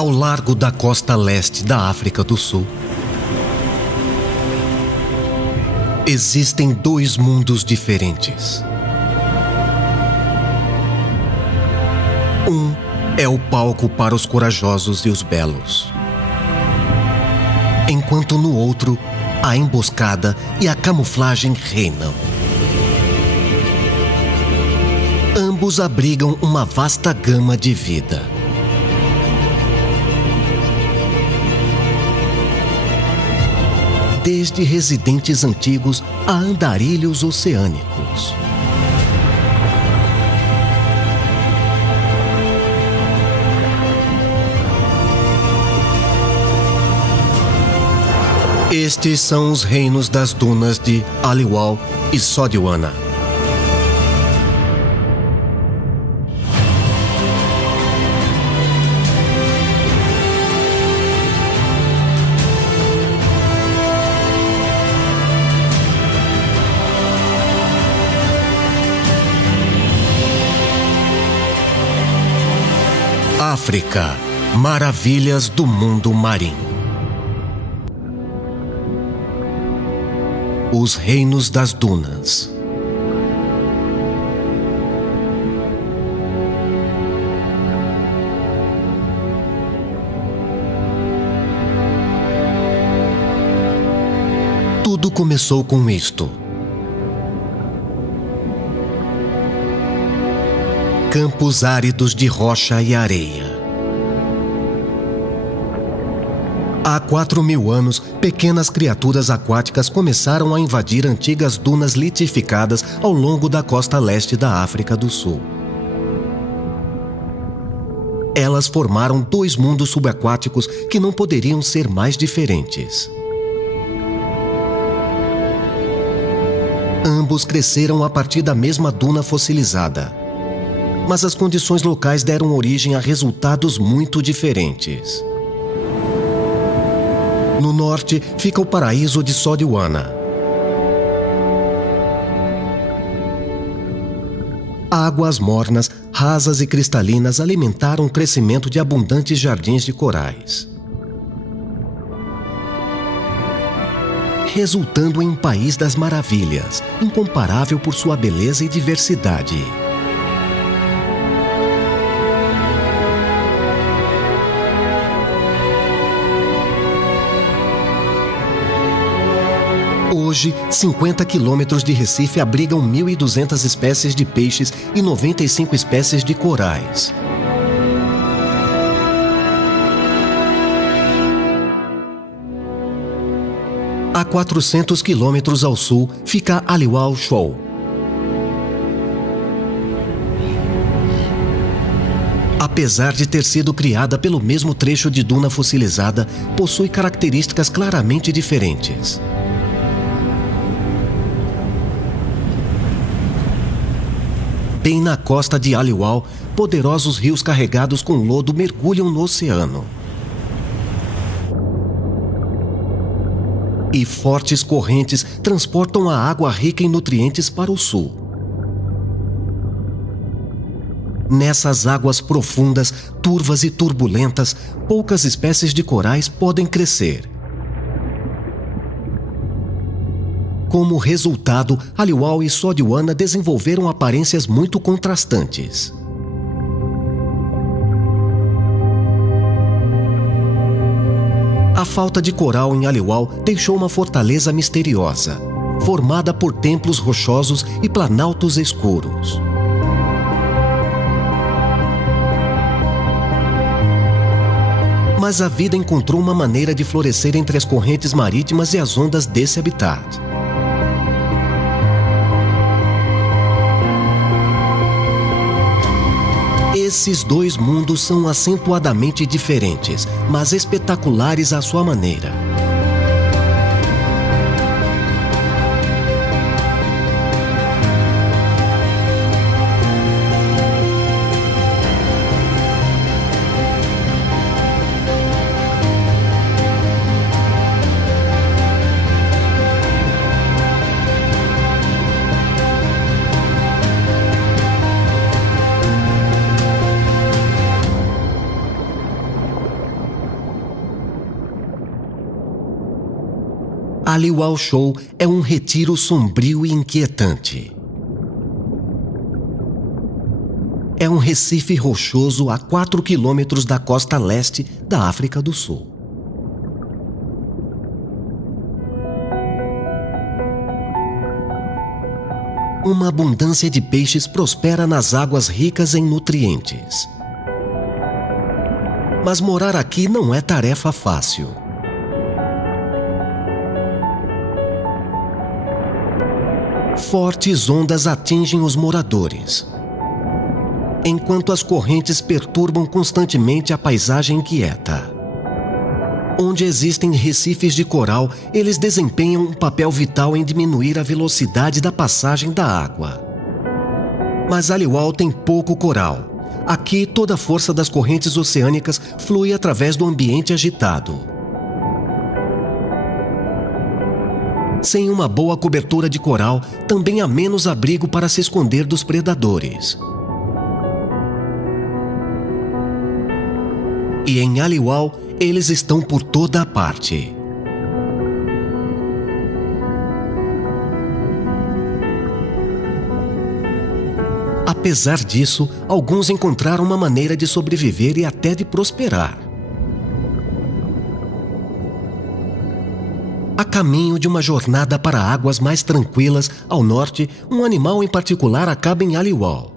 Ao largo da costa leste da África do Sul, existem dois mundos diferentes. Um é o palco para os corajosos e os belos, enquanto no outro, a emboscada e a camuflagem reinam. Ambos abrigam uma vasta gama de vida. Desde residentes antigos a andarilhos oceânicos. Estes são os reinos das dunas de Aliwal e Sodiwana. África, maravilhas do mundo marinho. Os reinos das dunas. Tudo começou com isto. Campos áridos de rocha e areia. Há 4.000 anos, pequenas criaturas aquáticas começaram a invadir antigas dunas litificadas ao longo da costa leste da África do Sul. Elas formaram dois mundos subaquáticos que não poderiam ser mais diferentes. Ambos cresceram a partir da mesma duna fossilizada, mas as condições locais deram origem a resultados muito diferentes. No norte fica o paraíso de Sodiwana. Águas mornas, rasas e cristalinas alimentaram o crescimento de abundantes jardins de corais, resultando em um país das maravilhas, incomparável por sua beleza e diversidade. Hoje, 50 quilômetros de Recife abrigam 1.200 espécies de peixes e 95 espécies de corais. A 400 quilômetros ao sul fica Aliwal Shoal. Apesar de ter sido criada pelo mesmo trecho de duna fossilizada, possui características claramente diferentes. Bem na costa de Aliwal, poderosos rios carregados com lodo mergulham no oceano. E fortes correntes transportam a água rica em nutrientes para o sul. Nessas águas profundas, turvas e turbulentas, poucas espécies de corais podem crescer. Como resultado, Aliwal e Sodiwana desenvolveram aparências muito contrastantes. A falta de coral em Aliwal deixou uma fortaleza misteriosa, formada por templos rochosos e planaltos escuros. Mas a vida encontrou uma maneira de florescer entre as correntes marítimas e as ondas desse habitat. Esses dois mundos são acentuadamente diferentes, mas espetaculares à sua maneira. Aliwal Shoal é um retiro sombrio e inquietante. É um recife rochoso a 4 quilômetros da costa leste da África do Sul. Uma abundância de peixes prospera nas águas ricas em nutrientes. Mas morar aqui não é tarefa fácil. Fortes ondas atingem os moradores, enquanto as correntes perturbam constantemente a paisagem quieta. Onde existem recifes de coral, eles desempenham um papel vital em diminuir a velocidade da passagem da água. Mas Aliwal tem pouco coral. Aqui, toda a força das correntes oceânicas flui através do ambiente agitado. Sem uma boa cobertura de coral, também há menos abrigo para se esconder dos predadores. E em Aliwal, eles estão por toda a parte. Apesar disso, alguns encontraram uma maneira de sobreviver e até de prosperar. A caminho de uma jornada para águas mais tranquilas, ao norte, um animal em particular acaba em Aliwal.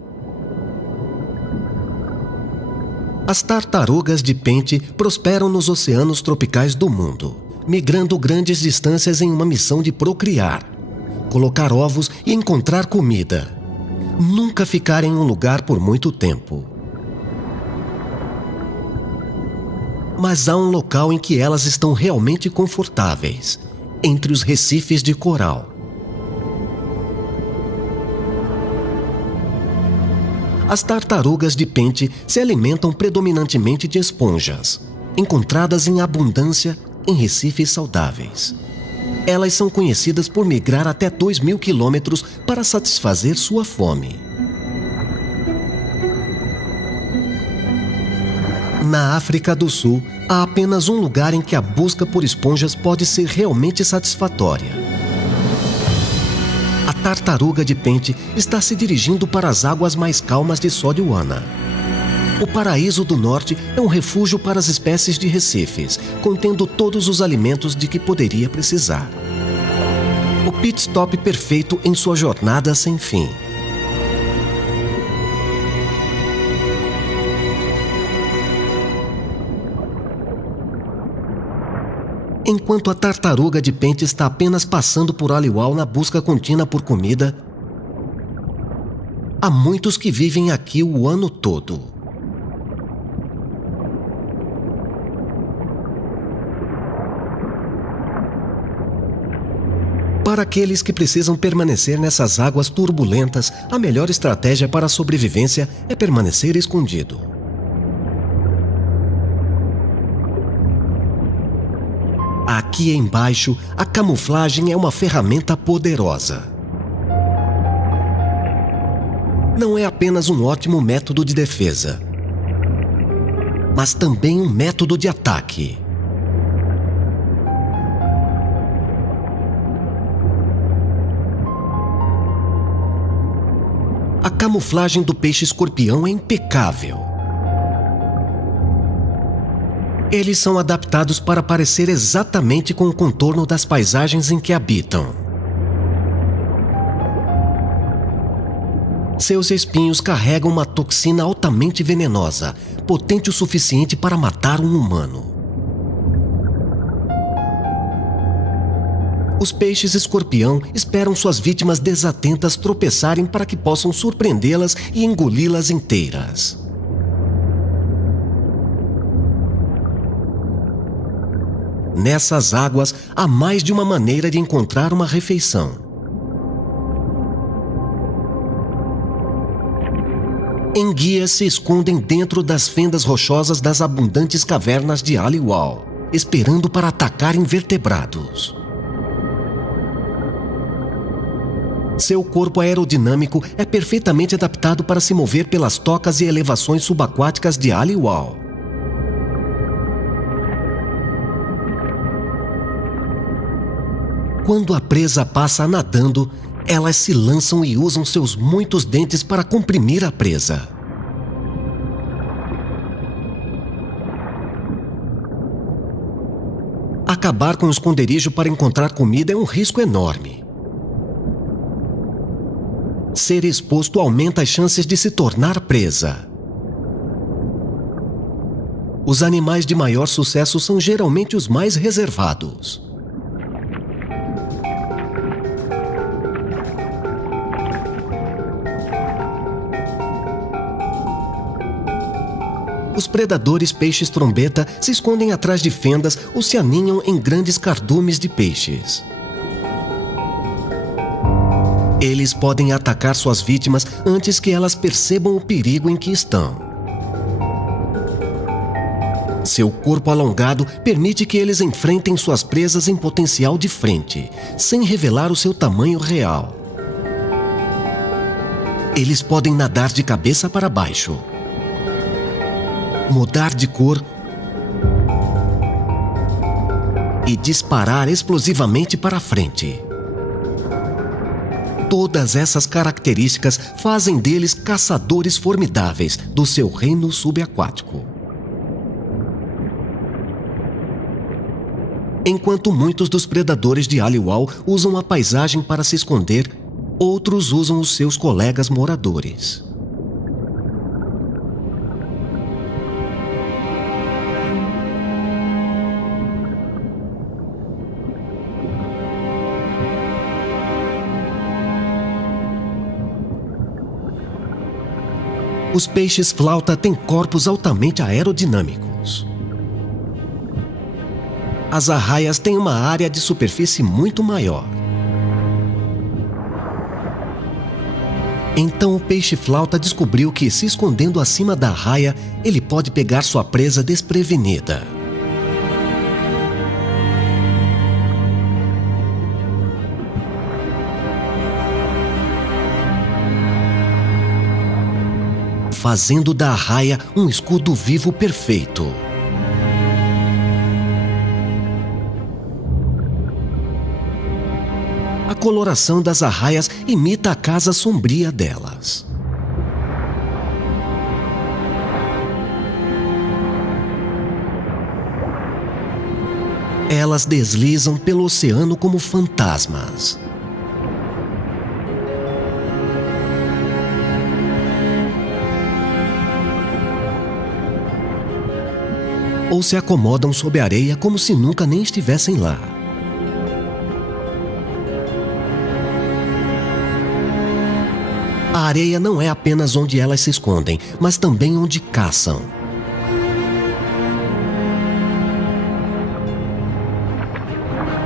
As tartarugas de pente prosperam nos oceanos tropicais do mundo, migrando grandes distâncias em uma missão de procriar, colocar ovos e encontrar comida. Nunca ficar em um lugar por muito tempo. Mas há um local em que elas estão realmente confortáveis, entre os recifes de coral. As tartarugas de pente se alimentam predominantemente de esponjas, encontradas em abundância em recifes saudáveis. Elas são conhecidas por migrar até 2.000 quilômetros para satisfazer sua fome. Na África do Sul, há apenas um lugar em que a busca por esponjas pode ser realmente satisfatória. A tartaruga de pente está se dirigindo para as águas mais calmas de Sodwana. O Paraíso do Norte é um refúgio para as espécies de recifes, contendo todos os alimentos de que poderia precisar. O pit stop perfeito em sua jornada sem fim. Enquanto a tartaruga de pente está apenas passando por Aliwal na busca contínua por comida, há muitos que vivem aqui o ano todo. Para aqueles que precisam permanecer nessas águas turbulentas, a melhor estratégia para a sobrevivência é permanecer escondido. Aqui embaixo, a camuflagem é uma ferramenta poderosa. Não é apenas um ótimo método de defesa, mas também um método de ataque. A camuflagem do peixe-escorpião é impecável. Eles são adaptados para parecer exatamente com o contorno das paisagens em que habitam. Seus espinhos carregam uma toxina altamente venenosa, potente o suficiente para matar um humano. Os peixes-escorpião esperam suas vítimas desatentas tropeçarem para que possam surpreendê-las e engoli-las inteiras. Nessas águas, há mais de uma maneira de encontrar uma refeição. Enguias se escondem dentro das fendas rochosas das abundantes cavernas de Aliwal, esperando para atacar invertebrados. Seu corpo aerodinâmico é perfeitamente adaptado para se mover pelas tocas e elevações subaquáticas de Aliwal. Quando a presa passa nadando, elas se lançam e usam seus muitos dentes para comprimir a presa. Acabar com o esconderijo para encontrar comida é um risco enorme. Ser exposto aumenta as chances de se tornar presa. Os animais de maior sucesso são geralmente os mais reservados. Os predadores peixes-trombeta se escondem atrás de fendas ou se aninham em grandes cardumes de peixes. Eles podem atacar suas vítimas antes que elas percebam o perigo em que estão. Seu corpo alongado permite que eles enfrentem suas presas em potencial de frente, sem revelar o seu tamanho real. Eles podem nadar de cabeça para baixo, mudar de cor e disparar explosivamente para frente. Todas essas características fazem deles caçadores formidáveis do seu reino subaquático. Enquanto muitos dos predadores de Aliwal usam a paisagem para se esconder, outros usam os seus colegas moradores. Os peixes-flauta têm corpos altamente aerodinâmicos. As arraias têm uma área de superfície muito maior. Então o peixe-flauta descobriu que, se escondendo acima da arraia, ele pode pegar sua presa desprevenida. Fazendo da arraia um escudo vivo perfeito. A coloração das arraias imita a casa sombria delas. Elas deslizam pelo oceano como fantasmas. Ou se acomodam sob a areia como se nunca nem estivessem lá. A areia não é apenas onde elas se escondem, mas também onde caçam.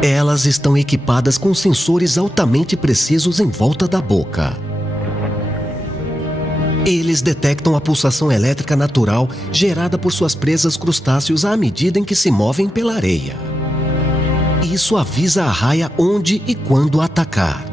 Elas estão equipadas com sensores altamente precisos em volta da boca. Eles detectam a pulsação elétrica natural gerada por suas presas crustáceos à medida em que se movem pela areia. Isso avisa a arraia onde e quando atacar.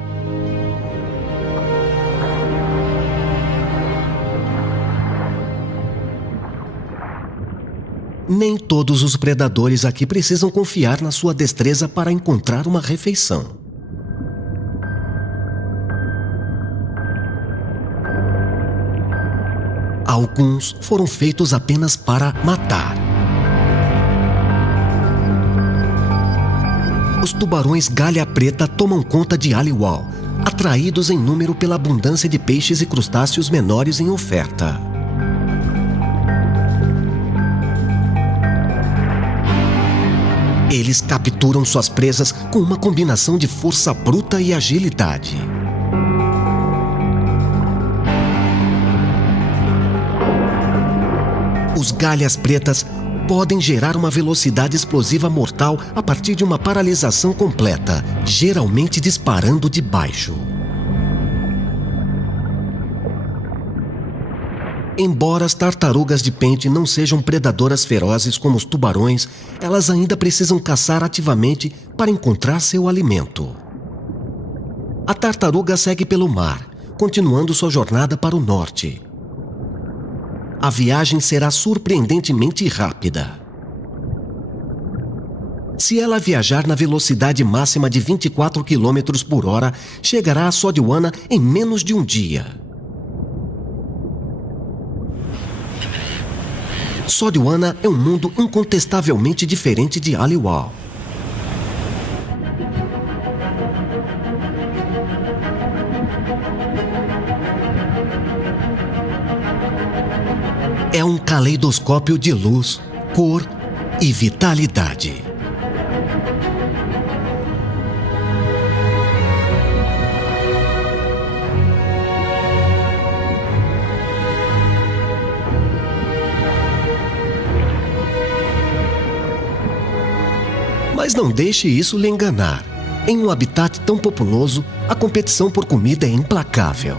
Nem todos os predadores aqui precisam confiar na sua destreza para encontrar uma refeição. Alguns foram feitos apenas para matar. Os tubarões galha preta tomam conta de Aliwal, atraídos em número pela abundância de peixes e crustáceos menores em oferta. Eles capturam suas presas com uma combinação de força bruta e agilidade. Os galhas pretas podem gerar uma velocidade explosiva mortal a partir de uma paralisação completa, geralmente disparando de baixo. Embora as tartarugas de pente não sejam predadoras ferozes como os tubarões, elas ainda precisam caçar ativamente para encontrar seu alimento. A tartaruga segue pelo mar, continuando sua jornada para o norte. A viagem será surpreendentemente rápida. Se ela viajar na velocidade máxima de 24 km por hora, chegará a Sodwana em menos de um dia. Sodwana é um mundo incontestavelmente diferente de Aliwal. É um caleidoscópio de luz, cor e vitalidade. Mas não deixe isso lhe enganar. Em um habitat tão populoso, a competição por comida é implacável.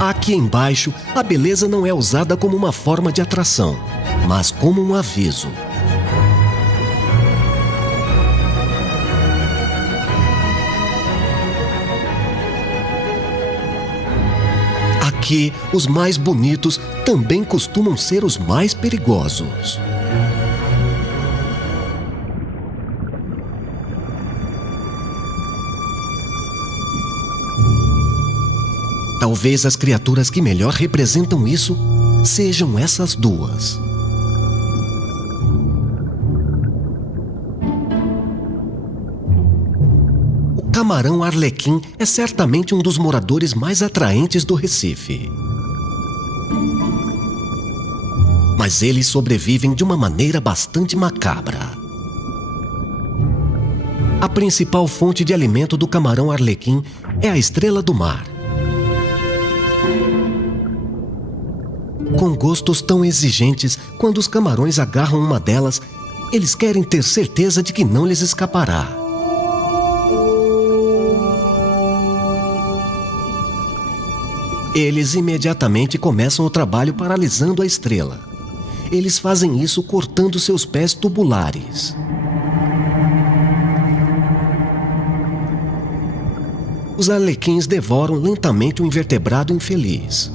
Aqui embaixo, a beleza não é usada como uma forma de atração, mas como um aviso. Aqui, os mais bonitos também costumam ser os mais perigosos. Talvez as criaturas que melhor representam isso sejam essas duas. O camarão arlequim é certamente um dos moradores mais atraentes do Recife. Mas eles sobrevivem de uma maneira bastante macabra. A principal fonte de alimento do camarão arlequim é a estrela do mar. Com gostos tão exigentes, quando os camarões agarram uma delas, eles querem ter certeza de que não lhes escapará. Eles imediatamente começam o trabalho paralisando a estrela. Eles fazem isso cortando seus pés tubulares. Os arlequins devoram lentamente o invertebrado infeliz.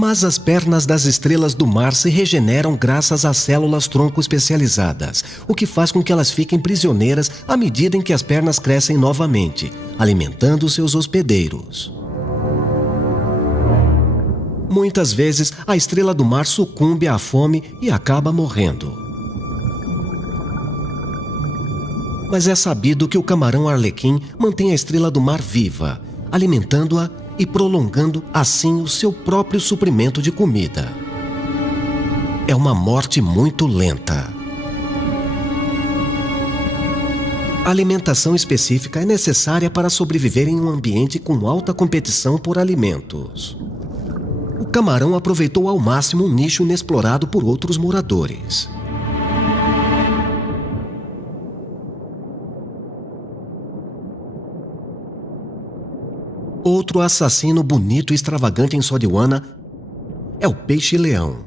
Mas as pernas das estrelas do mar se regeneram graças às células-tronco especializadas, o que faz com que elas fiquem prisioneiras à medida em que as pernas crescem novamente, alimentando seus hospedeiros. Muitas vezes, a estrela do mar sucumbe à fome e acaba morrendo. Mas é sabido que o camarão arlequim mantém a estrela do mar viva, alimentando-a e prolongando assim o seu próprio suprimento de comida. É uma morte muito lenta. A alimentação específica é necessária para sobreviver em um ambiente com alta competição por alimentos. O camarão aproveitou ao máximo um nicho inexplorado por outros moradores. Outro assassino bonito e extravagante em Sodwana é o peixe-leão.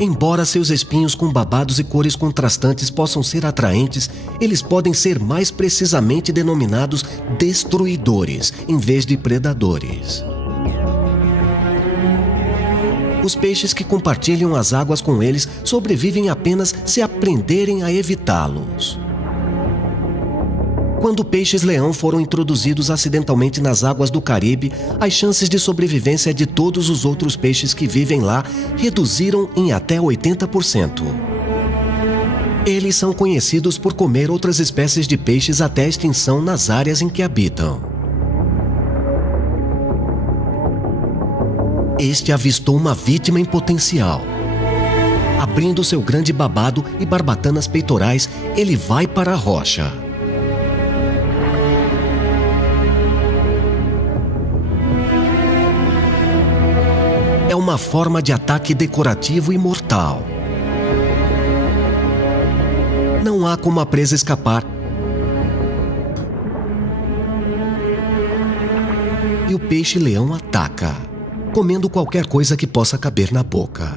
Embora seus espinhos com babados e cores contrastantes possam ser atraentes, eles podem ser mais precisamente denominados destruidores, em vez de predadores. Os peixes que compartilham as águas com eles sobrevivem apenas se aprenderem a evitá-los. Quando peixes-leão foram introduzidos acidentalmente nas águas do Caribe, as chances de sobrevivência de todos os outros peixes que vivem lá reduziram em até 80%. Eles são conhecidos por comer outras espécies de peixes até a extinção nas áreas em que habitam. Este avistou uma vítima em potencial. Abrindo seu grande babado e barbatanas peitorais, ele vai para a rocha. É uma forma de ataque decorativo e mortal. Não há como a presa escapar. E o peixe-leão ataca, comendo qualquer coisa que possa caber na boca.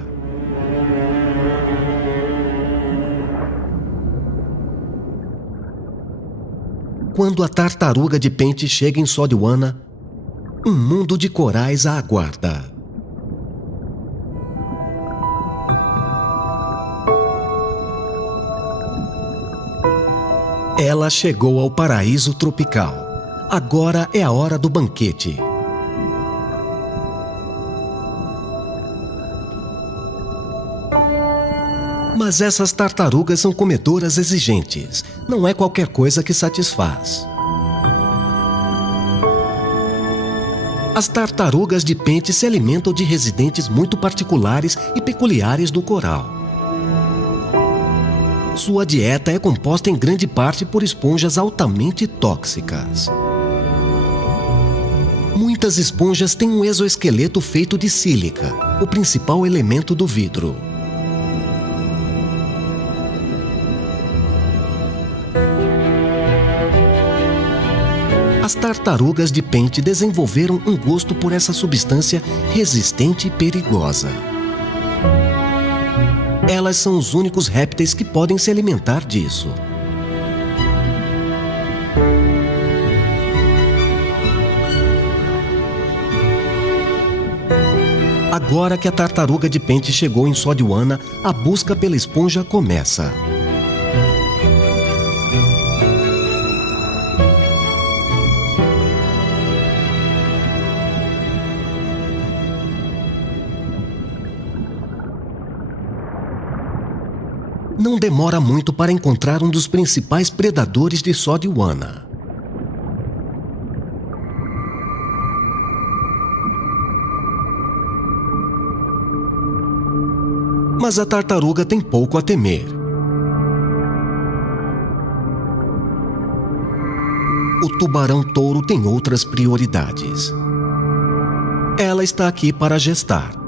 Quando a tartaruga de pente chega em Sodwana, um mundo de corais a aguarda. Ela chegou ao paraíso tropical. Agora é a hora do banquete. Mas essas tartarugas são comedoras exigentes. Não é qualquer coisa que satisfaz. As tartarugas de pente se alimentam de residentes muito particulares e peculiares do coral. Sua dieta é composta em grande parte por esponjas altamente tóxicas. Muitas esponjas têm um exoesqueleto feito de sílica, o principal elemento do vidro. As tartarugas de pente desenvolveram um gosto por essa substância resistente e perigosa. Elas são os únicos répteis que podem se alimentar disso. Agora que a tartaruga de pente chegou em Sodwana, a busca pela esponja começa. Não demora muito para encontrar um dos principais predadores de Sodwana. Mas a tartaruga tem pouco a temer. O tubarão-touro tem outras prioridades. Ela está aqui para gestar.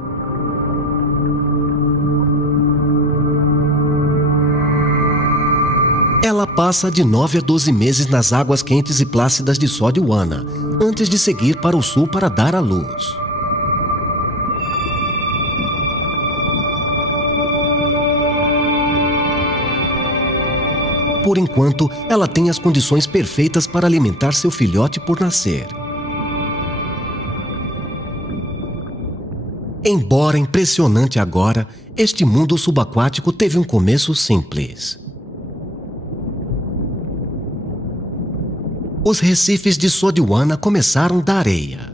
Ela passa de 9 a 12 meses nas águas quentes e plácidas de Sodwana, antes de seguir para o sul para dar à luz. Por enquanto, ela tem as condições perfeitas para alimentar seu filhote por nascer. Embora impressionante agora, este mundo subaquático teve um começo simples. Os recifes de Sodwana começaram da areia.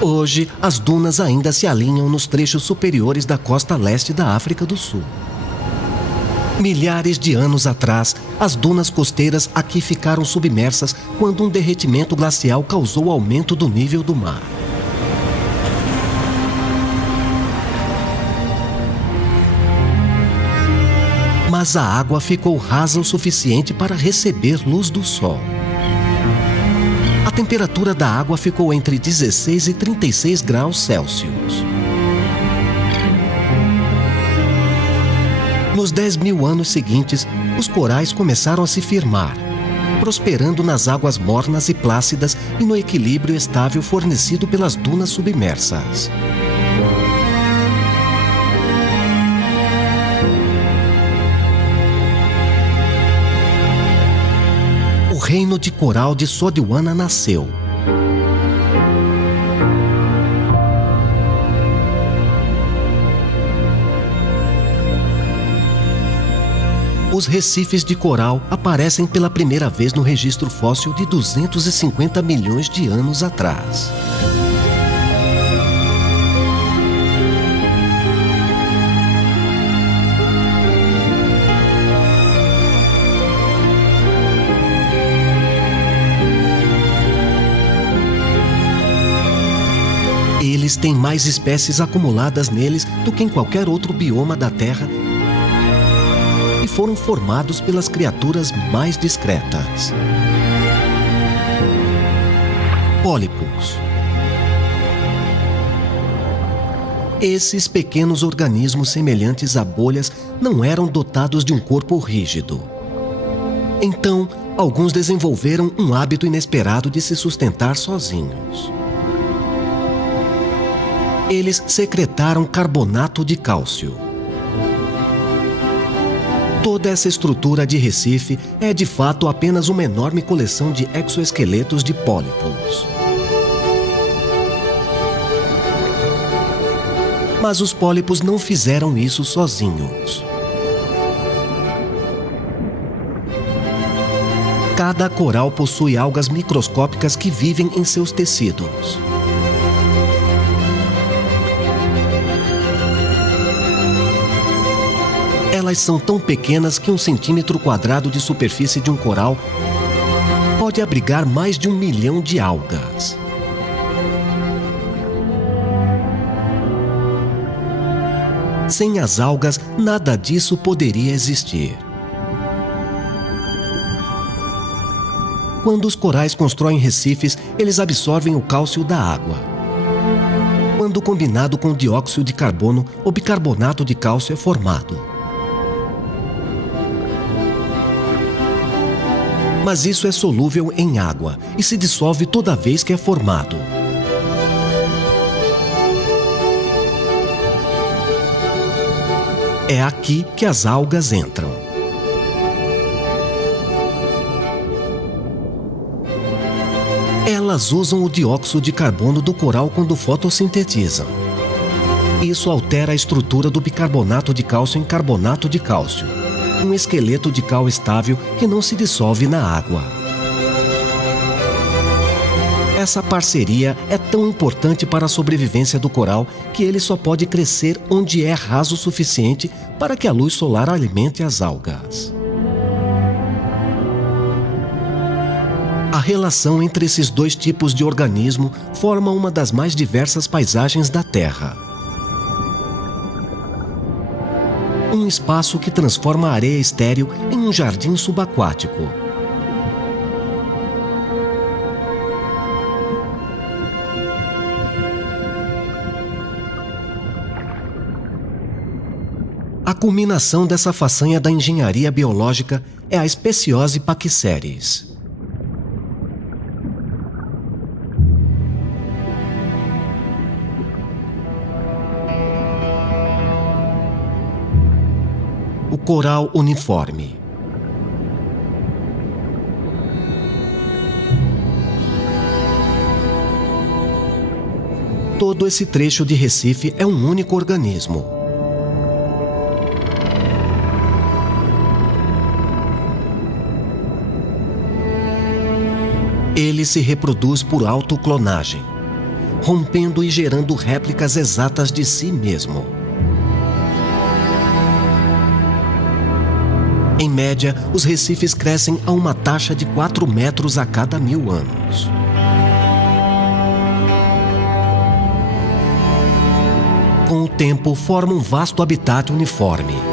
Hoje, as dunas ainda se alinham nos trechos superiores da costa leste da África do Sul. Milhares de anos atrás, as dunas costeiras aqui ficaram submersas quando um derretimento glacial causou aumento do nível do mar. Mas a água ficou rasa o suficiente para receber luz do sol. A temperatura da água ficou entre 16 e 36 graus Celsius. Nos 10.000 anos seguintes, os corais começaram a se firmar, prosperando nas águas mornas e plácidas e no equilíbrio estável fornecido pelas dunas submersas. O reino de coral de Sodwana nasceu. Os recifes de coral aparecem pela primeira vez no registro fóssil de 250 milhões de anos atrás. Eles têm mais espécies acumuladas neles do que em qualquer outro bioma da Terra e foram formados pelas criaturas mais discretas. Pólipos. Esses pequenos organismos semelhantes a bolhas não eram dotados de um corpo rígido. Então, alguns desenvolveram um hábito inesperado de se sustentar sozinhos. Eles secretaram carbonato de cálcio. Toda essa estrutura de Recife é de fato apenas uma enorme coleção de exoesqueletos de pólipos. Mas os pólipos não fizeram isso sozinhos. Cada coral possui algas microscópicas que vivem em seus tecidos. Elas são tão pequenas que 1 centímetro quadrado de superfície de um coral pode abrigar mais de 1 milhão de algas. Sem as algas, nada disso poderia existir. Quando os corais constroem recifes, eles absorvem o cálcio da água. Quando combinado com dióxido de carbono, o bicarbonato de cálcio é formado. Mas isso é solúvel em água e se dissolve toda vez que é formado. É aqui que as algas entram. Elas usam o dióxido de carbono do coral quando fotossintetizam. Isso altera a estrutura do bicarbonato de cálcio em carbonato de cálcio, um esqueleto de cal estável que não se dissolve na água. Essa parceria é tão importante para a sobrevivência do coral que ele só pode crescer onde é raso o suficiente para que a luz solar alimente as algas. A relação entre esses dois tipos de organismo forma uma das mais diversas paisagens da Terra. Um espaço que transforma a areia estéril em um jardim subaquático. A culminação dessa façanha da engenharia biológica é a Speciose paquiceres. O coral uniforme. Todo esse trecho de Recife é um único organismo. Ele se reproduz por autoclonagem, rompendo e gerando réplicas exatas de si mesmo. Em média, os recifes crescem a uma taxa de 4 metros a cada 1000 anos. Com o tempo, formam um vasto habitat uniforme.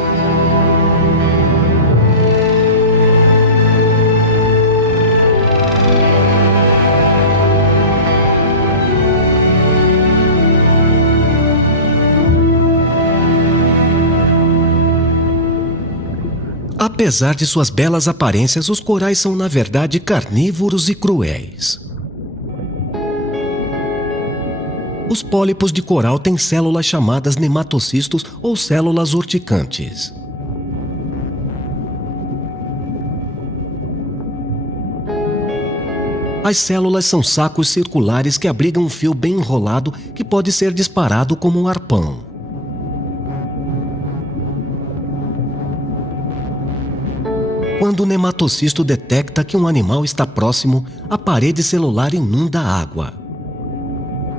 Apesar de suas belas aparências, os corais são, na verdade, carnívoros e cruéis. Os pólipos de coral têm células chamadas nematocistos ou células urticantes. As células são sacos circulares que abrigam um fio bem enrolado que pode ser disparado como um arpão. Quando o nematocisto detecta que um animal está próximo, a parede celular inunda a água.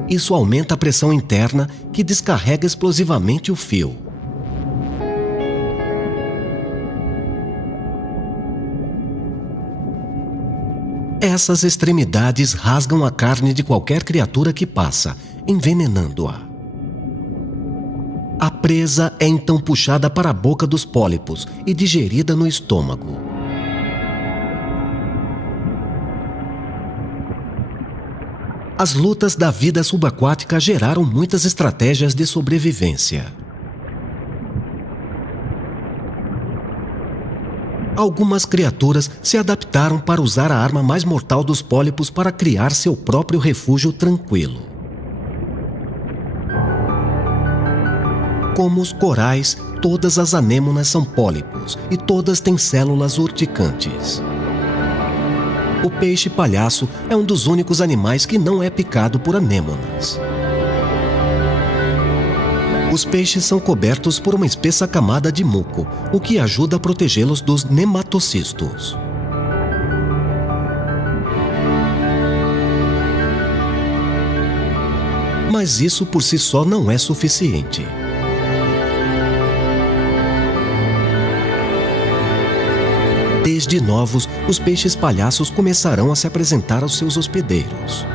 Isso aumenta a pressão interna, que descarrega explosivamente o fio. Essas extremidades rasgam a carne de qualquer criatura que passa, envenenando-a. A presa é então puxada para a boca dos pólipos e digerida no estômago. As lutas da vida subaquática geraram muitas estratégias de sobrevivência. Algumas criaturas se adaptaram para usar a arma mais mortal dos pólipos para criar seu próprio refúgio tranquilo. Como os corais, todas as anêmonas são pólipos e todas têm células urticantes. O peixe-palhaço é um dos únicos animais que não é picado por anêmonas. Os peixes são cobertos por uma espessa camada de muco, o que ajuda a protegê-los dos nematocistos. Mas isso por si só não é suficiente. Desde novos, os peixes-palhaços começarão a se apresentar aos seus hospedeiros.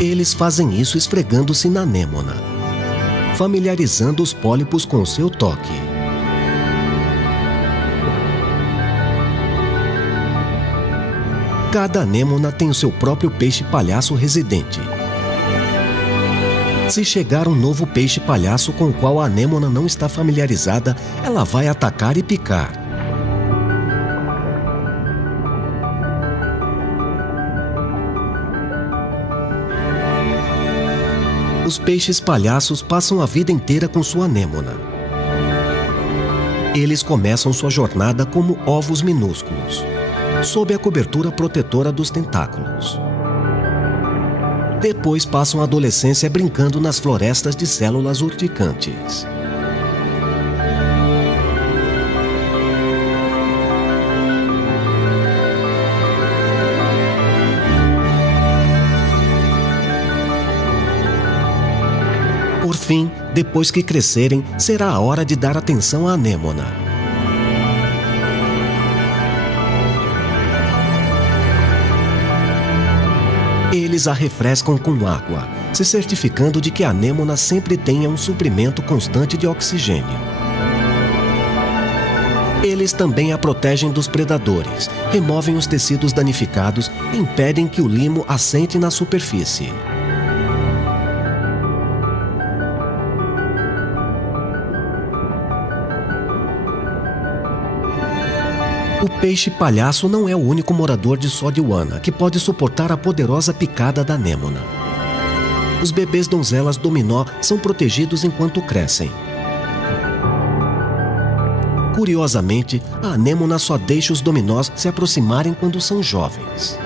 Eles fazem isso esfregando-se na anêmona, familiarizando os pólipos com o seu toque. Cada anêmona tem o seu próprio peixe-palhaço residente. Se chegar um novo peixe-palhaço com o qual a anêmona não está familiarizada, ela vai atacar e picar. Os peixes-palhaços passam a vida inteira com sua anêmona. Eles começam sua jornada como ovos minúsculos, sob a cobertura protetora dos tentáculos. Depois passam a adolescência brincando nas florestas de células urticantes. Por fim, depois que crescerem, será a hora de dar atenção à anêmona. Eles a refrescam com água, se certificando de que a anêmona sempre tenha um suprimento constante de oxigênio. Eles também a protegem dos predadores, removem os tecidos danificados e impedem que o limo assente na superfície. O peixe-palhaço não é o único morador de Sodiwana que pode suportar a poderosa picada da anêmona. Os bebês donzelas dominó são protegidos enquanto crescem. Curiosamente, a anêmona só deixa os dominós se aproximarem quando são jovens.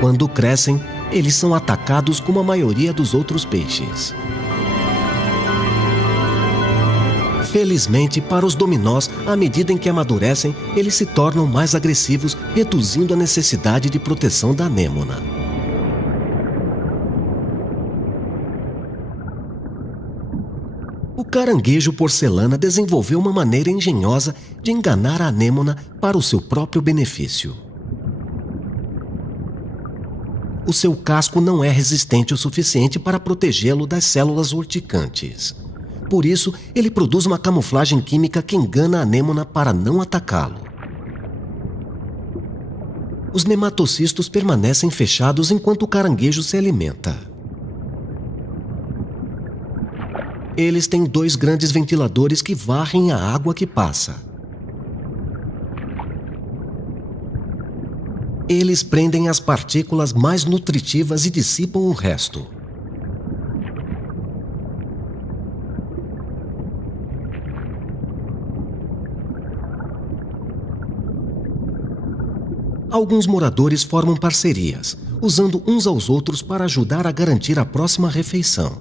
Quando crescem, eles são atacados como a maioria dos outros peixes. Felizmente, para os dominós, à medida em que amadurecem, eles se tornam mais agressivos, reduzindo a necessidade de proteção da anêmona. O caranguejo porcelana desenvolveu uma maneira engenhosa de enganar a anêmona para o seu próprio benefício. O seu casco não é resistente o suficiente para protegê-lo das células urticantes. Por isso, ele produz uma camuflagem química que engana a anêmona para não atacá-lo. Os nematocistos permanecem fechados enquanto o caranguejo se alimenta. Eles têm 2 grandes ventiladores que varrem a água que passa. Eles prendem as partículas mais nutritivas e dissipam o resto. Alguns moradores formam parcerias, usando uns aos outros para ajudar a garantir a próxima refeição.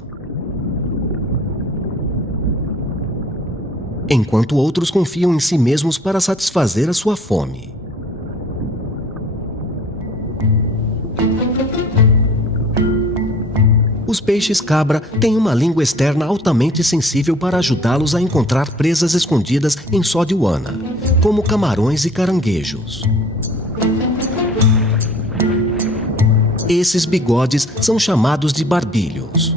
Enquanto outros confiam em si mesmos para satisfazer a sua fome. Os peixes-cabra têm uma língua externa altamente sensível para ajudá-los a encontrar presas escondidas em Sodiwana, como camarões e caranguejos. Esses bigodes são chamados de barbilhos.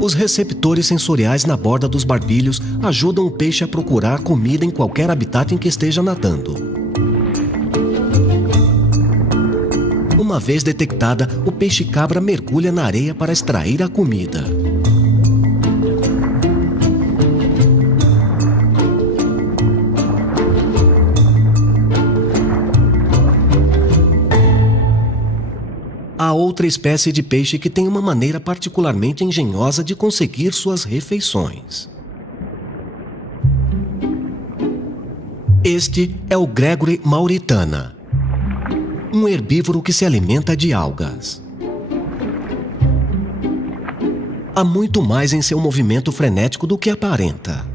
Os receptores sensoriais na borda dos barbilhos ajudam o peixe a procurar comida em qualquer habitat em que esteja nadando. Uma vez detectada, o peixe-cabra mergulha na areia para extrair a comida. A Há outra espécie de peixe que tem uma maneira particularmente engenhosa de conseguir suas refeições. Este é o Gregory mauritana, um herbívoro que se alimenta de algas. Há muito mais em seu movimento frenético do que aparenta.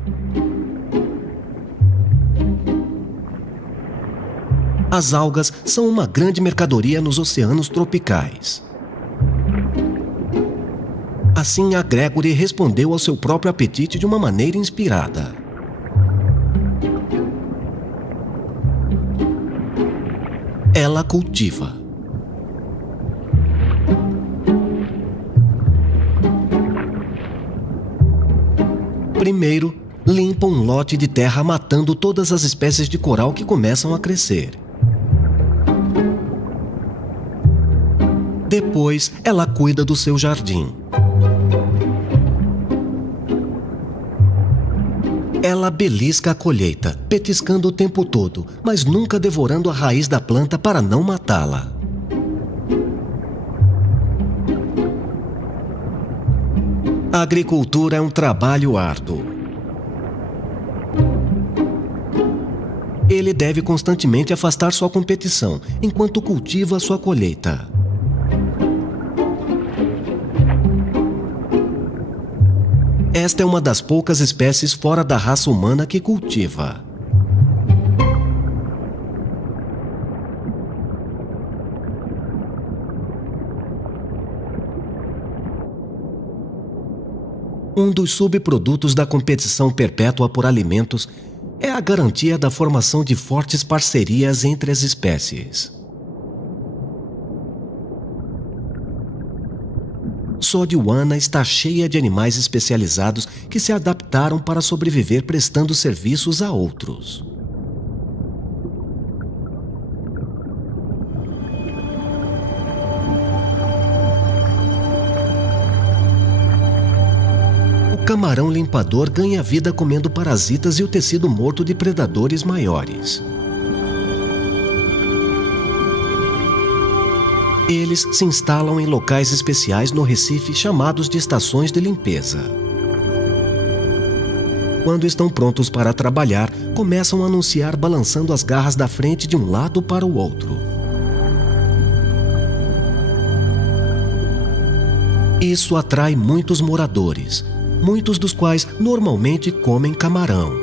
As algas são uma grande mercadoria nos oceanos tropicais. Assim, a Gregory respondeu ao seu próprio apetite de uma maneira inspirada. Ela cultiva. Primeiro, limpa um lote de terra matando todas as espécies de coral que começam a crescer. Depois, ela cuida do seu jardim. Ela belisca a colheita, petiscando o tempo todo, mas nunca devorando a raiz da planta para não matá-la. A agricultura é um trabalho árduo. Ele deve constantemente afastar sua competição, enquanto cultiva sua colheita. Esta é uma das poucas espécies fora da raça humana que cultiva. Um dos subprodutos da competição perpétua por alimentos é a garantia da formação de fortes parcerias entre as espécies. Sodiwana está cheia de animais especializados que se adaptaram para sobreviver prestando serviços a outros. O camarão limpador ganha vida comendo parasitas e o tecido morto de predadores maiores. Eles se instalam em locais especiais no Recife chamados de estações de limpeza. Quando estão prontos para trabalhar, começam a anunciar balançando as garras da frente de um lado para o outro. Isso atrai muitos moradores, muitos dos quais normalmente comem camarão.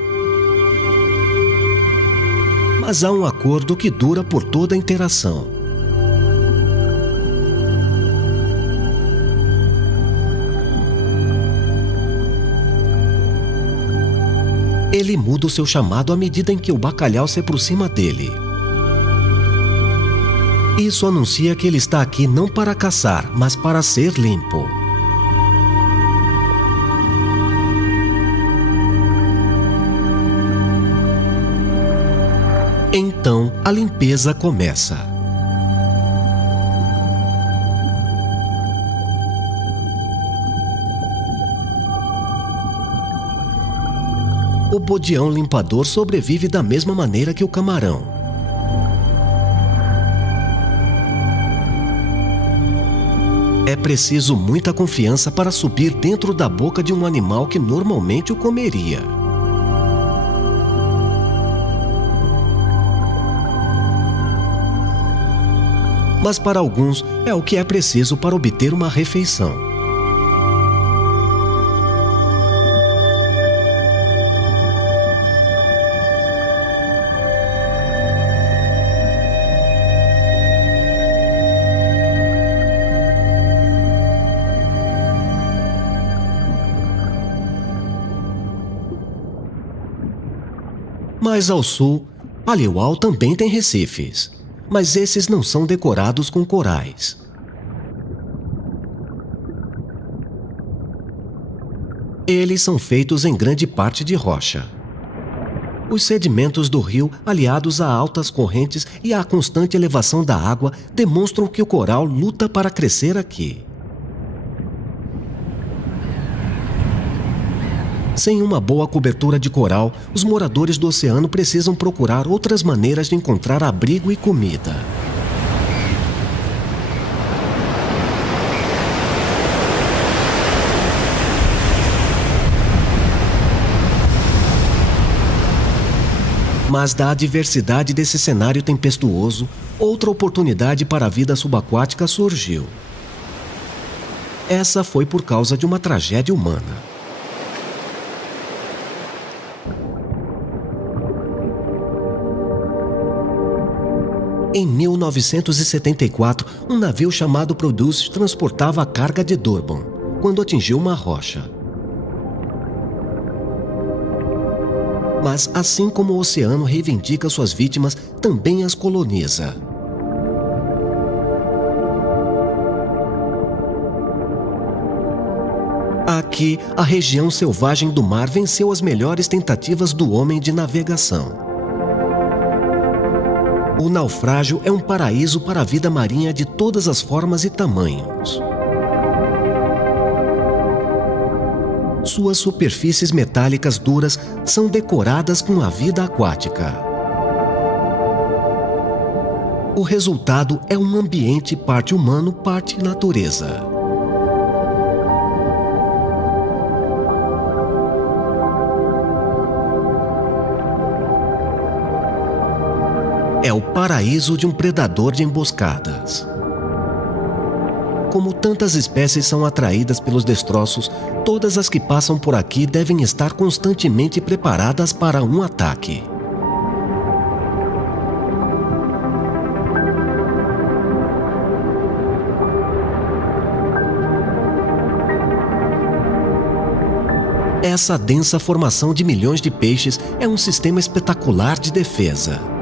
Mas há um acordo que dura por toda a interação. Ele muda o seu chamado à medida em que o bacalhau se aproxima dele. Isso anuncia que ele está aqui não para caçar, mas para ser limpo. Então, a limpeza começa. O bodião limpador sobrevive da mesma maneira que o camarão. É preciso muita confiança para subir dentro da boca de um animal que normalmente o comeria. Mas para alguns é o que é preciso para obter uma refeição. Mais ao sul, Aliuau também tem recifes, mas esses não são decorados com corais. Eles são feitos em grande parte de rocha. Os sedimentos do rio, aliados a altas correntes e à constante elevação da água, demonstram que o coral luta para crescer aqui. Sem uma boa cobertura de coral, os moradores do oceano precisam procurar outras maneiras de encontrar abrigo e comida. Mas da adversidade desse cenário tempestuoso, outra oportunidade para a vida subaquática surgiu. Essa foi por causa de uma tragédia humana. Em 1974, um navio chamado Produce transportava a carga de Durban, quando atingiu uma rocha. Mas, assim como o oceano reivindica suas vítimas, também as coloniza. Aqui, a região selvagem do mar venceu as melhores tentativas do homem de navegação. O naufrágio é um paraíso para a vida marinha de todas as formas e tamanhos. Suas superfícies metálicas duras são decoradas com a vida aquática. O resultado é um ambiente parte humano, parte natureza. É o paraíso de um predador de emboscadas. Como tantas espécies são atraídas pelos destroços, todas as que passam por aqui devem estar constantemente preparadas para um ataque. Essa densa formação de milhões de peixes é um sistema espetacular de defesa.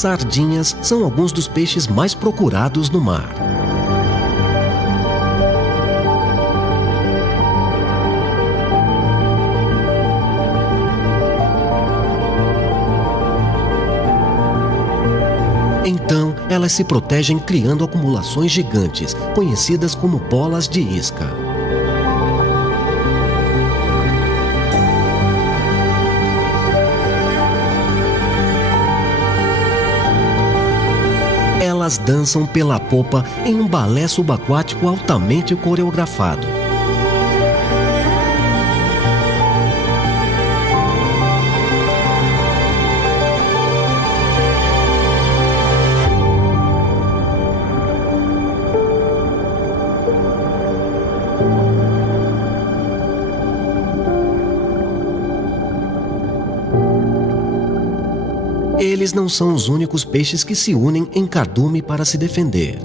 Sardinhas são alguns dos peixes mais procurados no mar. Então, elas se protegem criando acumulações gigantes, conhecidas como bolas de isca. Elas dançam pela popa em um balé subaquático altamente coreografado. Eles não são os únicos peixes que se unem em cardume para se defender.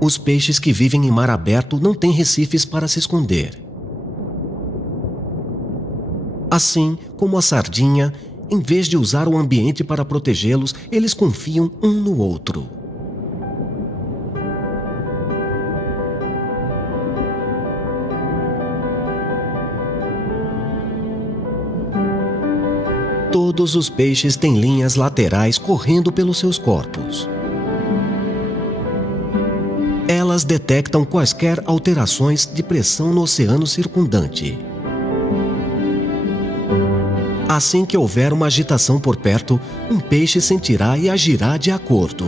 Os peixes que vivem em mar aberto não têm recifes para se esconder. Assim como a sardinha, em vez de usar o ambiente para protegê-los, eles confiam um no outro. Todos os peixes têm linhas laterais correndo pelos seus corpos. Elas detectam quaisquer alterações de pressão no oceano circundante. Assim que houver uma agitação por perto, um peixe sentirá e agirá de acordo.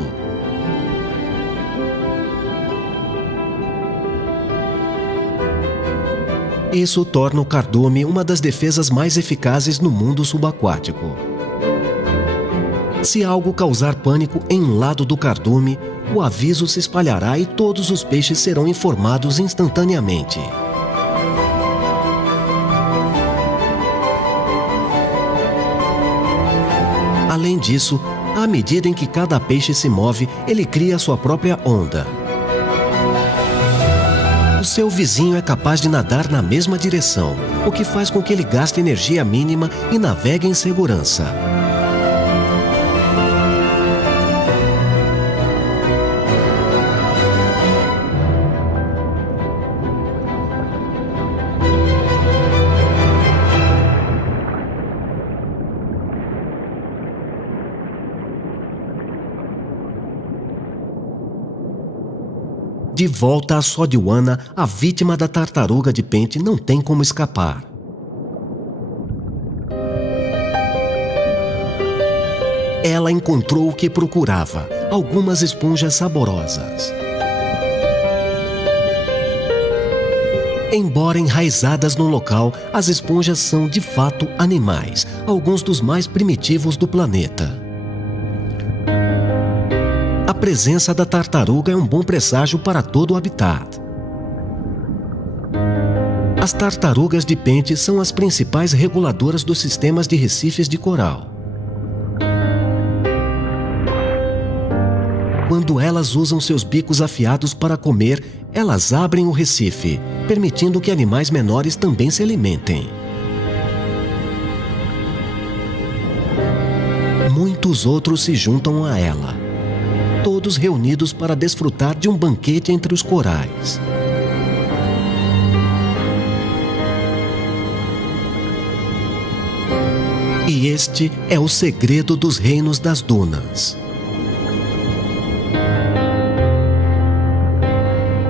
Isso torna o cardume uma das defesas mais eficazes no mundo subaquático. Se algo causar pânico em um lado do cardume, o aviso se espalhará e todos os peixes serão informados instantaneamente. Além disso, à medida em que cada peixe se move, ele cria sua própria onda. O seu vizinho é capaz de nadar na mesma direção, o que faz com que ele gaste energia mínima e navegue em segurança. De volta a Sodiwana, a vítima da tartaruga de pente não tem como escapar. Ela encontrou o que procurava, algumas esponjas saborosas. Embora enraizadas no local, as esponjas são de fato animais, alguns dos mais primitivos do planeta. A presença da tartaruga é um bom presságio para todo o habitat. As tartarugas de pente são as principais reguladoras dos sistemas de recifes de coral. Quando elas usam seus bicos afiados para comer, elas abrem o recife, permitindo que animais menores também se alimentem. Muitos outros se juntam a ela, todos reunidos para desfrutar de um banquete entre os corais. E este é o segredo dos reinos das dunas.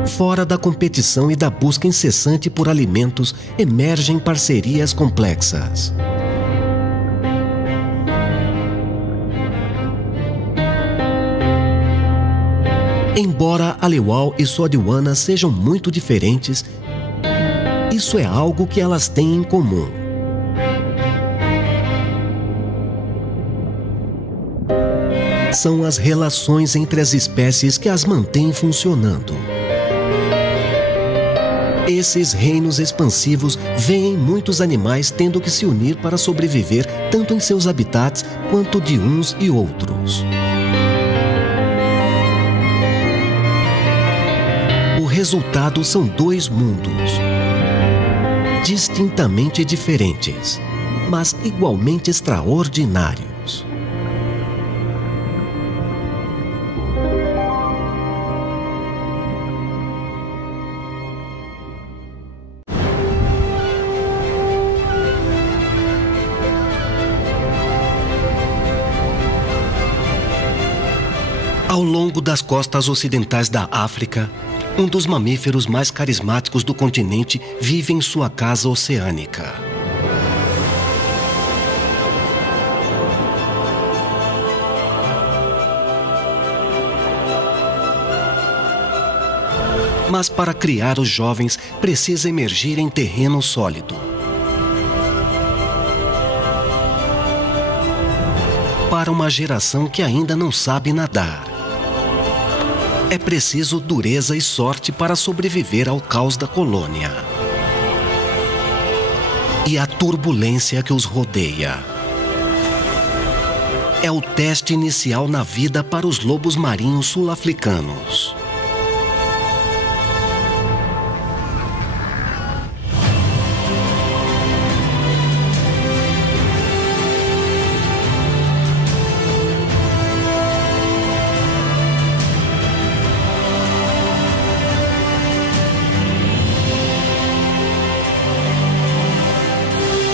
Fora da competição e da busca incessante por alimentos, emergem parcerias complexas. Embora Aliwal e Sodiwana sejam muito diferentes, isso é algo que elas têm em comum. São as relações entre as espécies que as mantêm funcionando. Esses reinos expansivos veem muitos animais tendo que se unir para sobreviver tanto em seus habitats quanto de uns e outros. O resultado são dois mundos, distintamente diferentes, mas igualmente extraordinários. Ao longo das costas ocidentais da África, um dos mamíferos mais carismáticos do continente vive em sua casa oceânica. Mas para criar os jovens, precisa emergir em terreno sólido. Para uma geração que ainda não sabe nadar, é preciso dureza e sorte para sobreviver ao caos da colônia e à turbulência que os rodeia. É o teste inicial na vida para os lobos marinhos sul-africanos.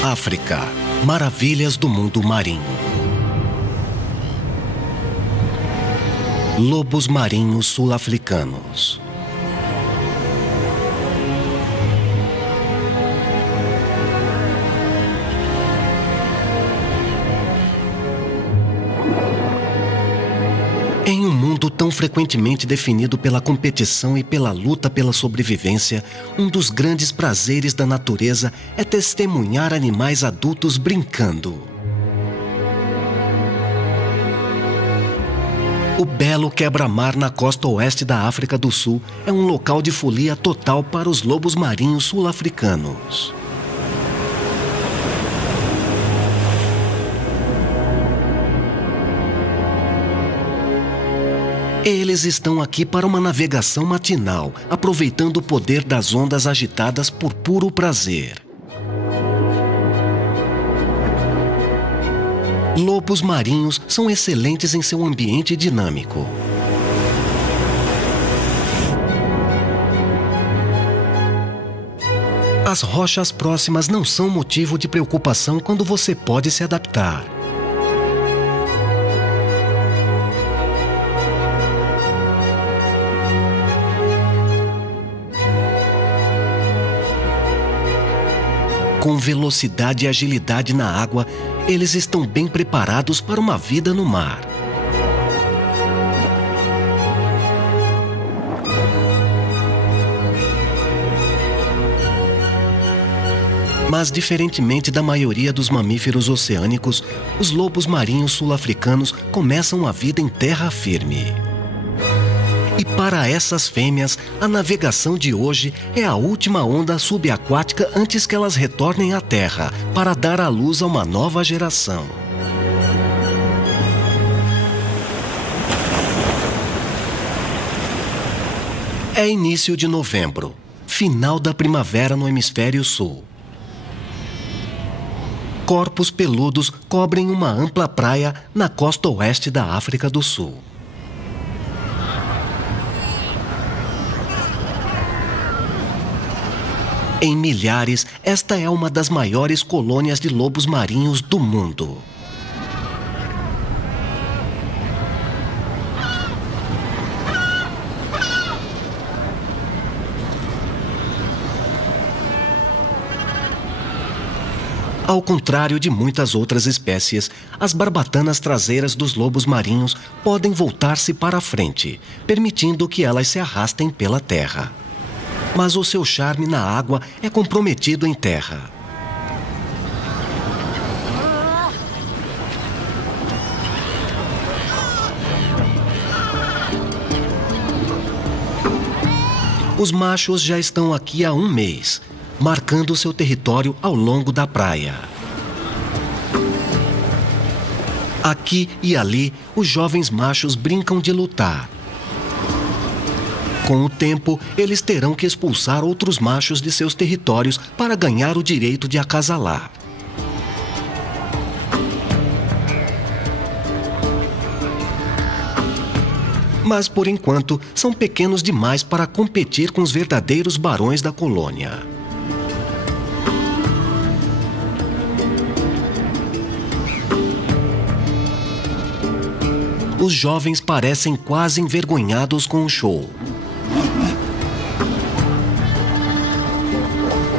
África, maravilhas do mundo marinho. Lobos marinhos sul-africanos. Em um mundo tão frequentemente definido pela competição e pela luta pela sobrevivência, um dos grandes prazeres da natureza é testemunhar animais adultos brincando. O belo quebra-mar na costa oeste da África do Sul é um local de folia total para os lobos marinhos sul-africanos. Eles estão aqui para uma navegação matinal, aproveitando o poder das ondas agitadas por puro prazer. Lobos marinhos são excelentes em seu ambiente dinâmico. As rochas próximas não são motivo de preocupação quando você pode se adaptar. Com velocidade e agilidade na água, eles estão bem preparados para uma vida no mar. Mas, diferentemente da maioria dos mamíferos oceânicos, os lobos marinhos sul-africanos começam a vida em terra firme. E para essas fêmeas, a navegação de hoje é a última onda subaquática antes que elas retornem à terra para dar à luz a uma nova geração. É início de novembro, final da primavera no hemisfério sul. Corpos peludos cobrem uma ampla praia na costa oeste da África do Sul. Em milhares, esta é uma das maiores colônias de lobos marinhos do mundo. Ao contrário de muitas outras espécies, as barbatanas traseiras dos lobos marinhos podem voltar-se para a frente, permitindo que elas se arrastem pela terra. Mas o seu charme na água é comprometido em terra. Os machos já estão aqui há um mês, marcando seu território ao longo da praia. Aqui e ali, os jovens machos brincam de lutar. Com o tempo, eles terão que expulsar outros machos de seus territórios para ganhar o direito de acasalar. Mas, por enquanto, são pequenos demais para competir com os verdadeiros barões da colônia. Os jovens parecem quase envergonhados com o show.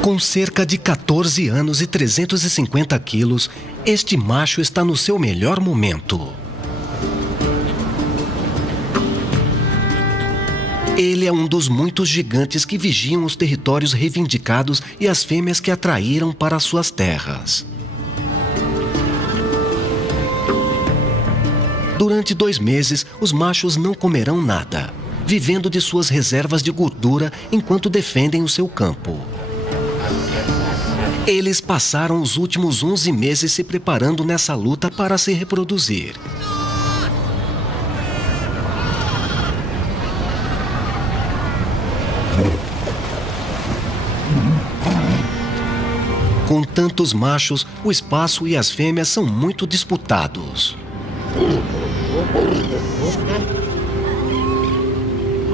Com cerca de 14 anos e 350 quilos, este macho está no seu melhor momento. Ele é um dos muitos gigantes que vigiam os territórios reivindicados e as fêmeas que atraíram para suas terras. Durante 2 meses, os machos não comerão nada, vivendo de suas reservas de gordura enquanto defendem o seu campo. Eles passaram os últimos 11 meses se preparando nessa luta para se reproduzir. Com tantos machos, o espaço e as fêmeas são muito disputados.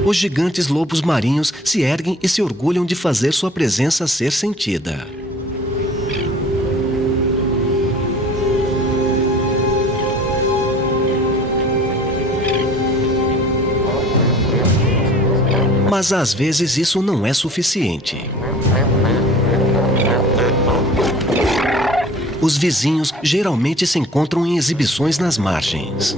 Os gigantes lobos marinhos se erguem e se orgulham de fazer sua presença ser sentida. Mas às vezes isso não é suficiente. Os vizinhos geralmente se encontram em exibições nas margens.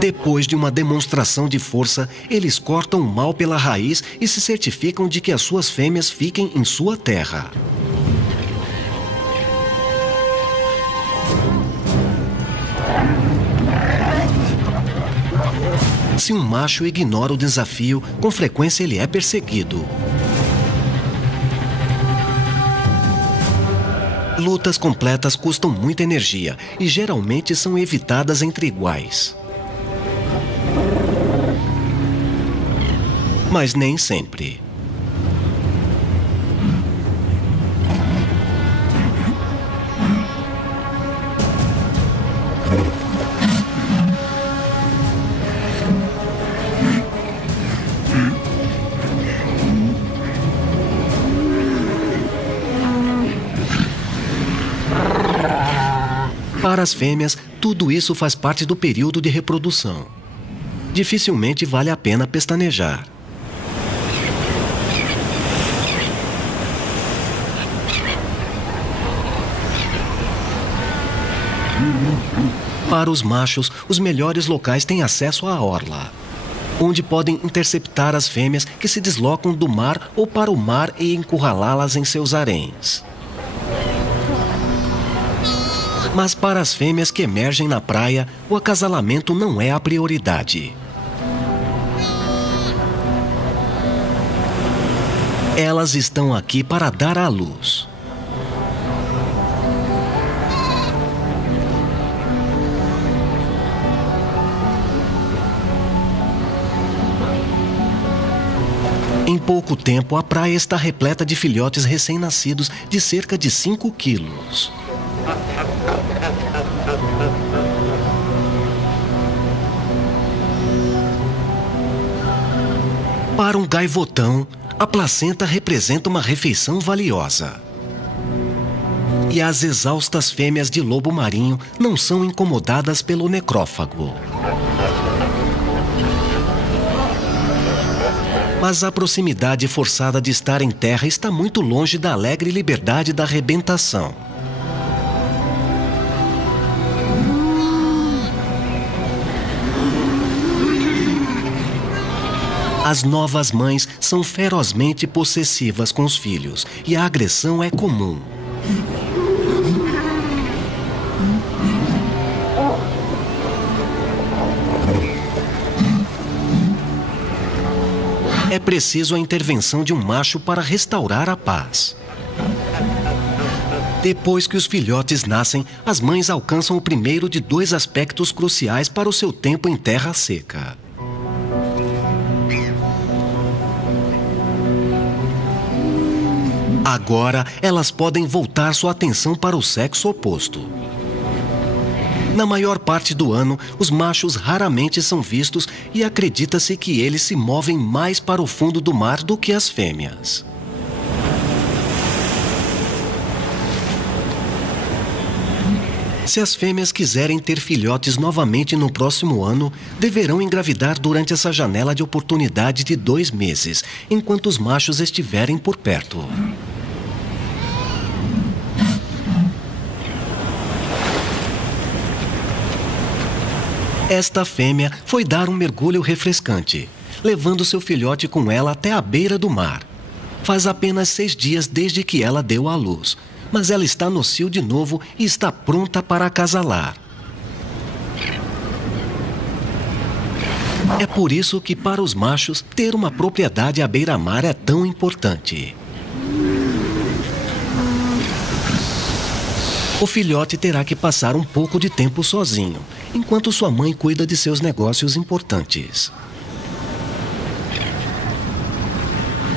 Depois de uma demonstração de força, eles cortam o mal pela raiz e se certificam de que as suas fêmeas fiquem em sua terra. Se um macho ignora o desafio, com frequência ele é perseguido. Lutas completas custam muita energia e geralmente são evitadas entre iguais. Mas nem sempre. Para as fêmeas, tudo isso faz parte do período de reprodução. Dificilmente vale a pena pestanejar. Para os machos, os melhores locais têm acesso à orla, onde podem interceptar as fêmeas que se deslocam do mar ou para o mar e encurralá-las em seus haréns. Mas para as fêmeas que emergem na praia, o acasalamento não é a prioridade. Elas estão aqui para dar à luz. Em pouco tempo, a praia está repleta de filhotes recém-nascidos de cerca de 5 quilos. Para um gaivotão, a placenta representa uma refeição valiosa. E as exaustas fêmeas de lobo marinho não são incomodadas pelo necrófago. Mas a proximidade forçada de estar em terra está muito longe da alegre liberdade da arrebentação. As novas mães são ferozmente possessivas com os filhos e a agressão é comum. É preciso a intervenção de um macho para restaurar a paz. Depois que os filhotes nascem, as mães alcançam o primeiro de 2 aspectos cruciais para o seu tempo em terra seca. Agora, elas podem voltar sua atenção para o sexo oposto. Na maior parte do ano, os machos raramente são vistos e acredita-se que eles se movem mais para o fundo do mar do que as fêmeas. Se as fêmeas quiserem ter filhotes novamente no próximo ano, deverão engravidar durante essa janela de oportunidade de 2 meses, enquanto os machos estiverem por perto. Esta fêmea foi dar um mergulho refrescante, levando seu filhote com ela até a beira do mar. Faz apenas 6 dias desde que ela deu à luz, mas ela está no cio de novo e está pronta para acasalar. É por isso que, para os machos, ter uma propriedade à beira-mar é tão importante. O filhote terá que passar um pouco de tempo sozinho, enquanto sua mãe cuida de seus negócios importantes.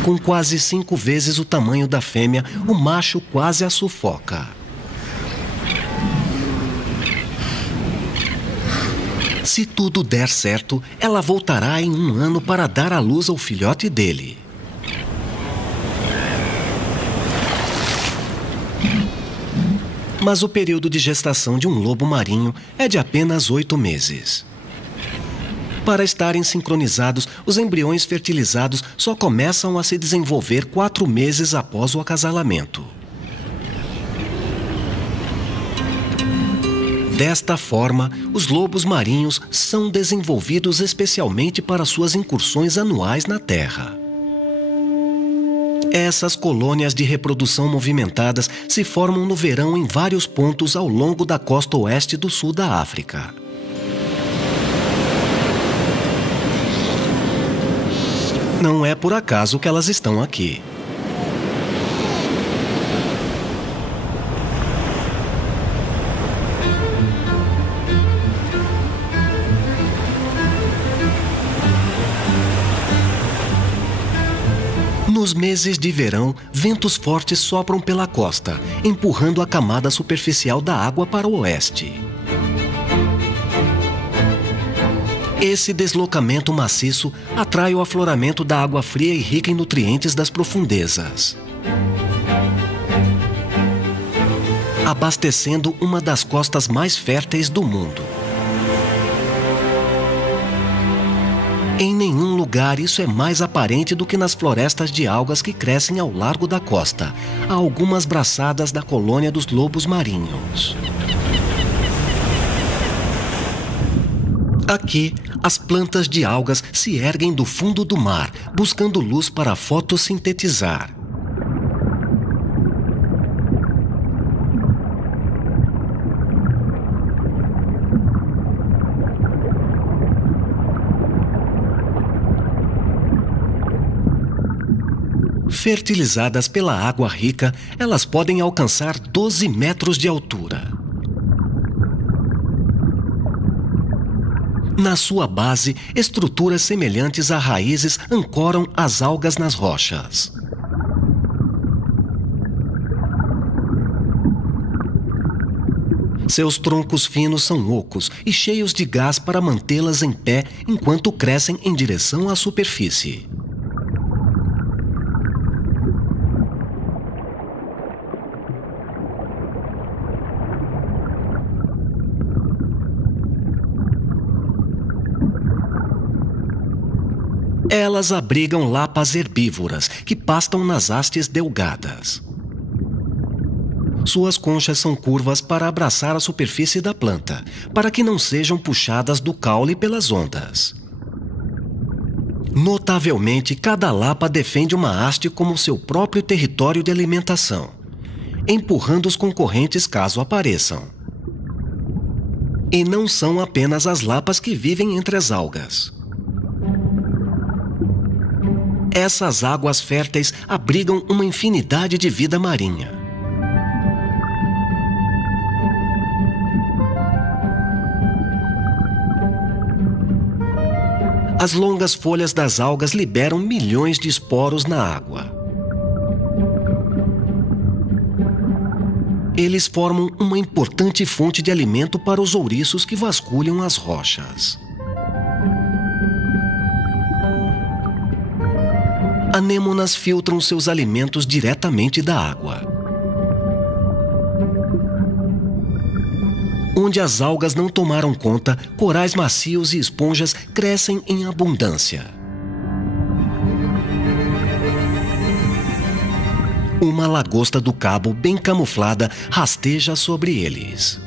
Com quase 5 vezes o tamanho da fêmea, o macho quase a sufoca. Se tudo der certo, ela voltará em 1 ano para dar à luz ao filhote dele. Mas o período de gestação de um lobo marinho é de apenas 8 meses. Para estarem sincronizados, os embriões fertilizados só começam a se desenvolver 4 meses após o acasalamento. Desta forma, os lobos marinhos são desenvolvidos especialmente para suas incursões anuais na Terra. Essas colônias de reprodução movimentadas se formam no verão em vários pontos ao longo da costa oeste do sul da África. Não é por acaso que elas estão aqui. Nos meses de verão, ventos fortes sopram pela costa, empurrando a camada superficial da água para o oeste. Esse deslocamento maciço atrai o afloramento da água fria e rica em nutrientes das profundezas, abastecendo uma das costas mais férteis do mundo. Em nenhum lugar isso é mais aparente do que nas florestas de algas que crescem ao largo da costa, a algumas braçadas da colônia dos lobos marinhos. Aqui, as plantas de algas se erguem do fundo do mar, buscando luz para fotossintetizar. Fertilizadas pela água rica, elas podem alcançar 12 metros de altura. Na sua base, estruturas semelhantes a raízes ancoram as algas nas rochas. Seus troncos finos são ocos e cheios de gás para mantê-las em pé enquanto crescem em direção à superfície. Elas abrigam lapas herbívoras que pastam nas hastes delgadas. Suas conchas são curvas para abraçar a superfície da planta, para que não sejam puxadas do caule pelas ondas. Notavelmente, cada lapa defende uma haste como seu próprio território de alimentação, empurrando os concorrentes caso apareçam. E não são apenas as lapas que vivem entre as algas. Essas águas férteis abrigam uma infinidade de vida marinha. As longas folhas das algas liberam milhões de esporos na água. Eles formam uma importante fonte de alimento para os ouriços que vasculham as rochas. Anêmonas filtram seus alimentos diretamente da água. Onde as algas não tomaram conta, corais macios e esponjas crescem em abundância. Uma lagosta do cabo bem camuflada rasteja sobre eles.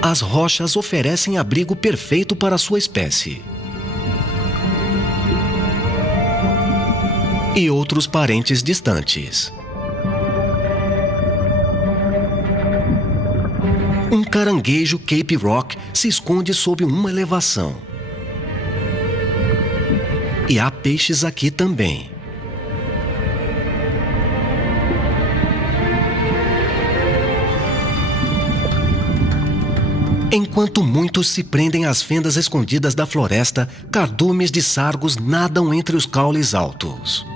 As rochas oferecem abrigo perfeito para sua espécie. E outros parentes distantes. Um caranguejo Cape Rock se esconde sob uma elevação. E há peixes aqui também. Enquanto muitos se prendem às fendas escondidas da floresta, cardumes de sargos nadam entre os caules altos.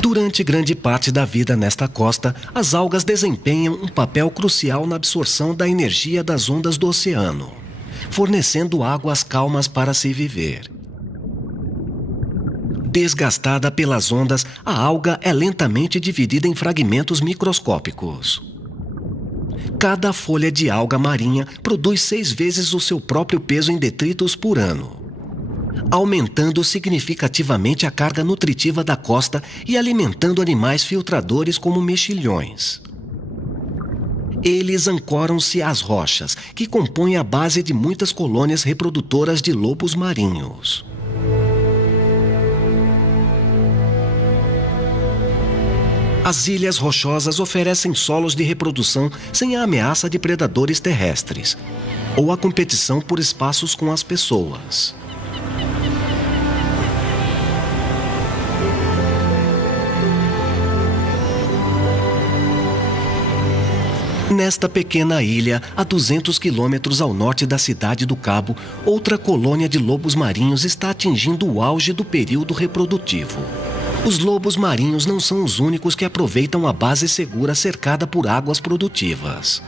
Durante grande parte da vida nesta costa, as algas desempenham um papel crucial na absorção da energia das ondas do oceano, fornecendo águas calmas para se viver. Desgastada pelas ondas, a alga é lentamente dividida em fragmentos microscópicos. Cada folha de alga marinha produz 6 vezes o seu próprio peso em detritos por ano, aumentando significativamente a carga nutritiva da costa e alimentando animais filtradores como mexilhões. Eles ancoram-se às rochas, que compõem a base de muitas colônias reprodutoras de lobos marinhos. As ilhas rochosas oferecem solos de reprodução sem a ameaça de predadores terrestres, ou a competição por espaços com as pessoas. Nesta pequena ilha, a 200 quilômetros ao norte da cidade do Cabo, outra colônia de lobos marinhos está atingindo o auge do período reprodutivo. Os lobos marinhos não são os únicos que aproveitam a base segura cercada por águas produtivas.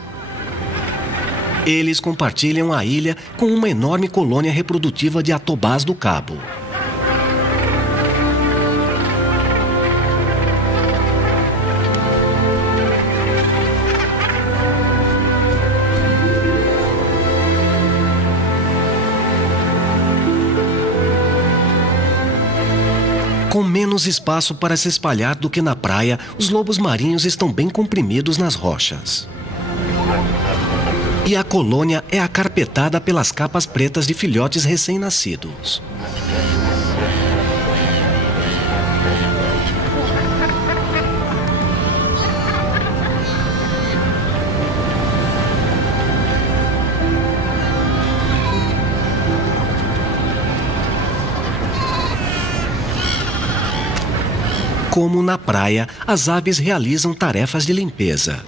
Eles compartilham a ilha com uma enorme colônia reprodutiva de atobás do Cabo. Com menos espaço para se espalhar do que na praia, os lobos marinhos estão bem comprimidos nas rochas. E a colônia é acarpetada pelas capas pretas de filhotes recém-nascidos. Como na praia, as aves realizam tarefas de limpeza.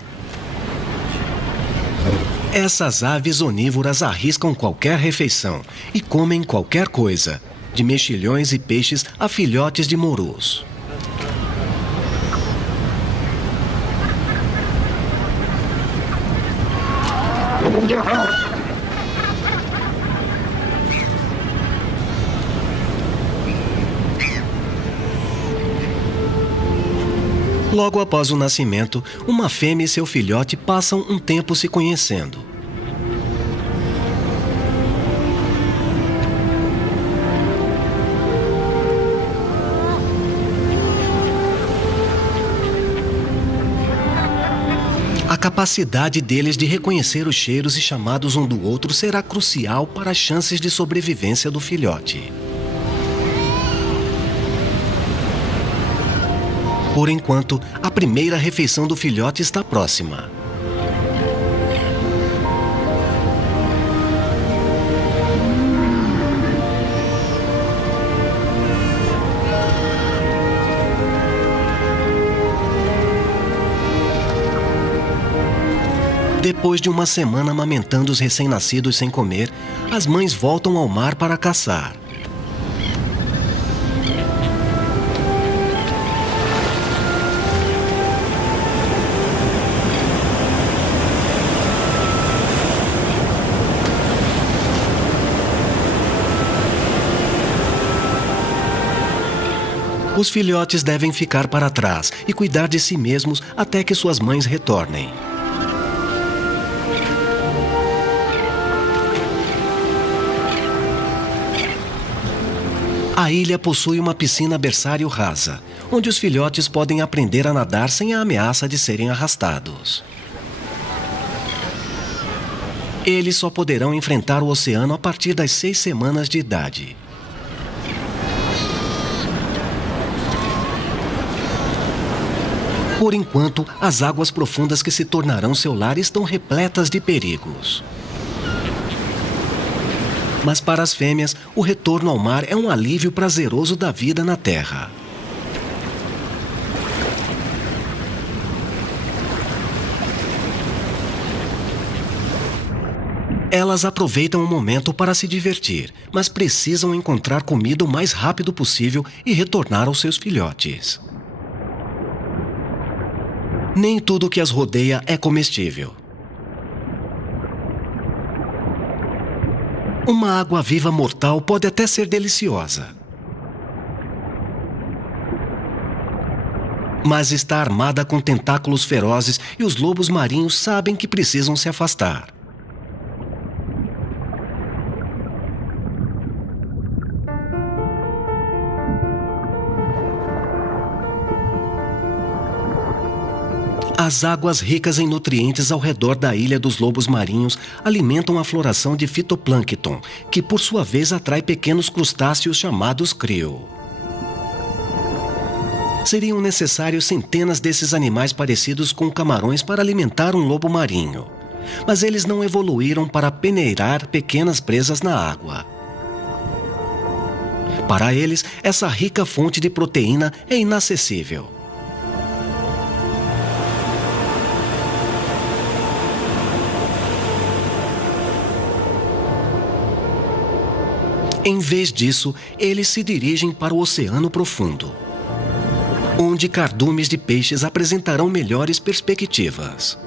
Essas aves onívoras arriscam qualquer refeição e comem qualquer coisa, de mexilhões e peixes a filhotes de morus. Logo após o nascimento, uma fêmea e seu filhote passam um tempo se conhecendo. A capacidade deles de reconhecer os cheiros e chamados um do outro será crucial para as chances de sobrevivência do filhote. Por enquanto, a primeira refeição do filhote está próxima. Depois de uma semana amamentando os recém-nascidos sem comer, as mães voltam ao mar para caçar. Os filhotes devem ficar para trás e cuidar de si mesmos até que suas mães retornem. A ilha possui uma piscina berçário rasa, onde os filhotes podem aprender a nadar sem a ameaça de serem arrastados. Eles só poderão enfrentar o oceano a partir das 6 semanas de idade. Por enquanto, as águas profundas que se tornarão seu lar estão repletas de perigos. Mas para as fêmeas, o retorno ao mar é um alívio prazeroso da vida na terra. Elas aproveitam o momento para se divertir, mas precisam encontrar comida o mais rápido possível e retornar aos seus filhotes. Nem tudo que as rodeia é comestível. Uma água-viva mortal pode até ser deliciosa. Mas está armada com tentáculos ferozes e os lobos marinhos sabem que precisam se afastar. As águas ricas em nutrientes ao redor da ilha dos lobos marinhos alimentam a floração de fitoplâncton, que por sua vez atrai pequenos crustáceos chamados krill. Seriam necessários centenas desses animais parecidos com camarões para alimentar um lobo marinho, mas eles não evoluíram para peneirar pequenas presas na água. Para eles, essa rica fonte de proteína é inacessível. Em vez disso, eles se dirigem para o oceano profundo, onde cardumes de peixes apresentarão melhores perspectivas.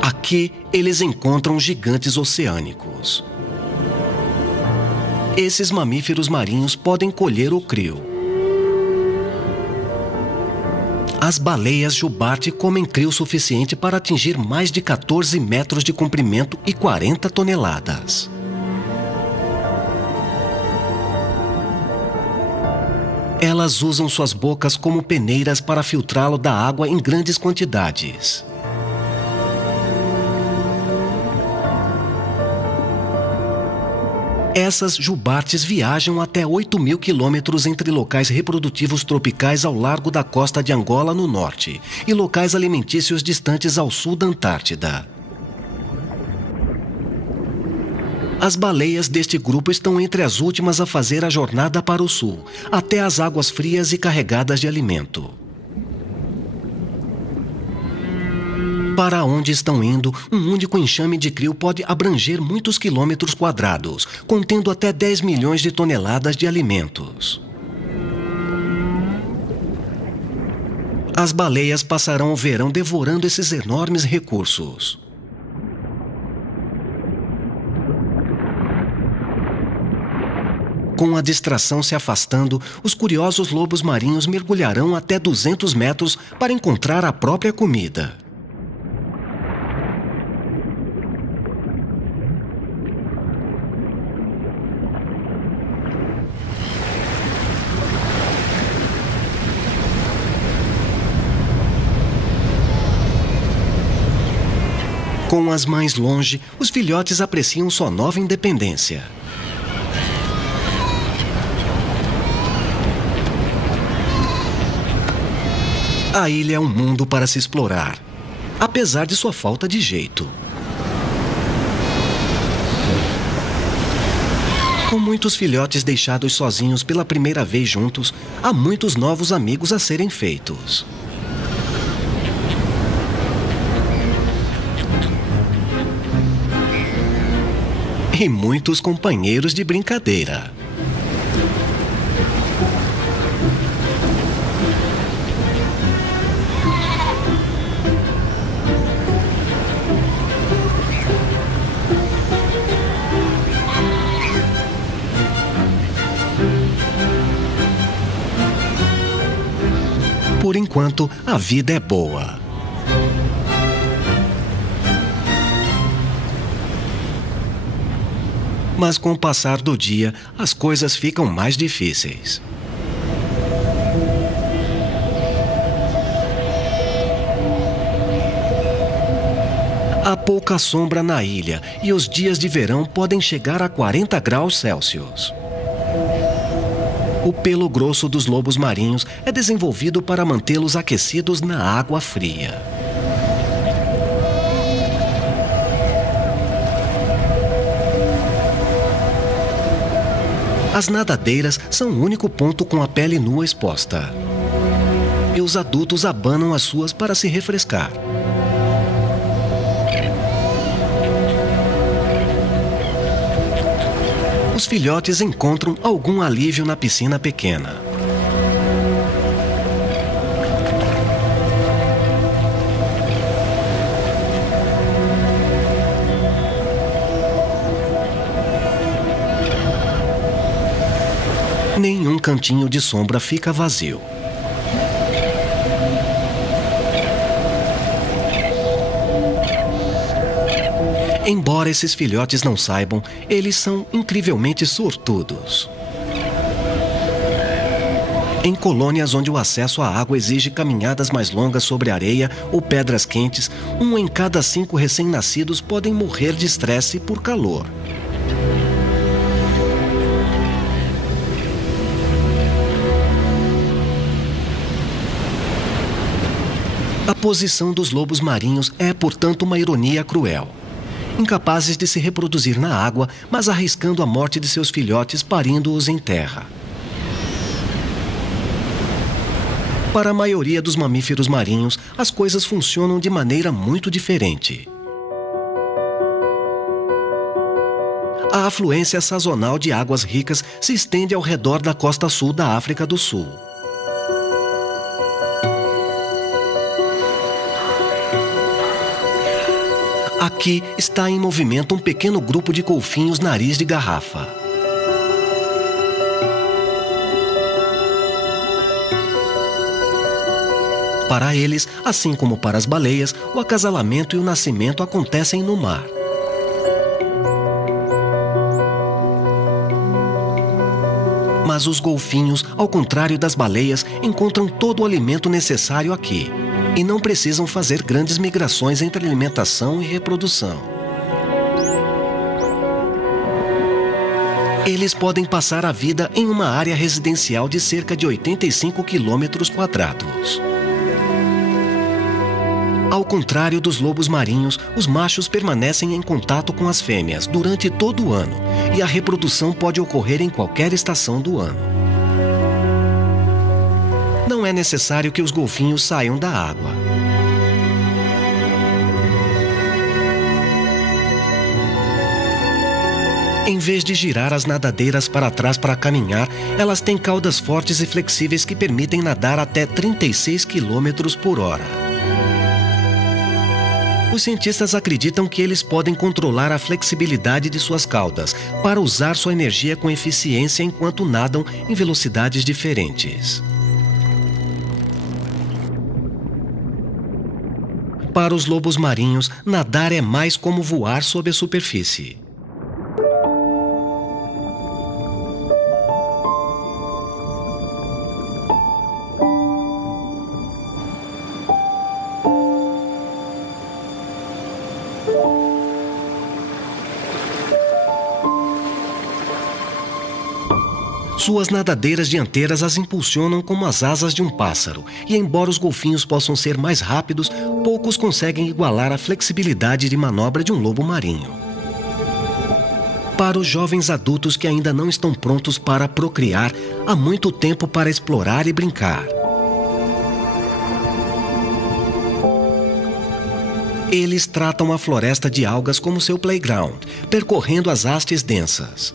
Aqui Aqui, eles encontram gigantes oceânicos. Esses mamíferos marinhos podem colher o crio. As baleias jubarte comem crio suficiente para atingir mais de 14 metros de comprimento e 40 toneladas. Elas usam suas bocas como peneiras para filtrá-lo da água em grandes quantidades. Essas jubartes viajam até 8.000 quilômetros entre locais reprodutivos tropicais ao largo da costa de Angola, no norte, e locais alimentícios distantes ao sul da Antártida. As baleias deste grupo estão entre as últimas a fazer a jornada para o sul, até as águas frias e carregadas de alimento. Para onde estão indo, um único enxame de crio pode abranger muitos quilômetros quadrados, contendo até 10 milhões de toneladas de alimentos. As baleias passarão o verão devorando esses enormes recursos. Com a distração se afastando, os curiosos lobos marinhos mergulharão até 200 metros para encontrar a própria comida. Com as mães longe, os filhotes apreciam sua nova independência. A ilha é um mundo para se explorar, apesar de sua falta de jeito. Com muitos filhotes deixados sozinhos pela primeira vez juntos, há muitos novos amigos a serem feitos. E muitos companheiros de brincadeira. Por enquanto, a vida é boa. Mas com o passar do dia, as coisas ficam mais difíceis. Há pouca sombra na ilha e os dias de verão podem chegar a 40 graus Celsius. O pelo grosso dos lobos marinhos é desenvolvido para mantê-los aquecidos na água fria. As nadadeiras são o único ponto com a pele nua exposta. E os adultos abanam as suas para se refrescar. Os filhotes encontram algum alívio na piscina pequena. Nenhum cantinho de sombra fica vazio. Embora esses filhotes não saibam, eles são incrivelmente sortudos. Em colônias onde o acesso à água exige caminhadas mais longas sobre areia ou pedras quentes, 1 em cada 5 recém-nascidos podem morrer de estresse por calor. A posição dos lobos marinhos é, portanto, uma ironia cruel. Incapazes de se reproduzir na água, mas arriscando a morte de seus filhotes parindo-os em terra. Para a maioria dos mamíferos marinhos, as coisas funcionam de maneira muito diferente. A afluência sazonal de águas ricas se estende ao redor da costa sul da África do Sul. Aqui está em movimento um pequeno grupo de golfinhos nariz de garrafa. Para eles, assim como para as baleias, o acasalamento e o nascimento acontecem no mar. Mas os golfinhos, ao contrário das baleias, encontram todo o alimento necessário aqui e não precisam fazer grandes migrações entre alimentação e reprodução. Eles podem passar a vida em uma área residencial de cerca de 85 quilômetros quadrados. Ao contrário dos lobos marinhos, os machos permanecem em contato com as fêmeas durante todo o ano e a reprodução pode ocorrer em qualquer estação do ano. Não é necessário que os golfinhos saiam da água. Em vez de girar as nadadeiras para trás para caminhar, elas têm caudas fortes e flexíveis que permitem nadar até 36 km por hora. Os cientistas acreditam que eles podem controlar a flexibilidade de suas caudas para usar sua energia com eficiência enquanto nadam em velocidades diferentes. Para os lobos marinhos, nadar é mais como voar sob a superfície. Suas nadadeiras dianteiras as impulsionam como as asas de um pássaro, e embora os golfinhos possam ser mais rápidos, poucos conseguem igualar a flexibilidade de manobra de um lobo marinho. Para os jovens adultos que ainda não estão prontos para procriar, há muito tempo para explorar e brincar. Eles tratam a floresta de algas como seu playground, percorrendo as hastes densas.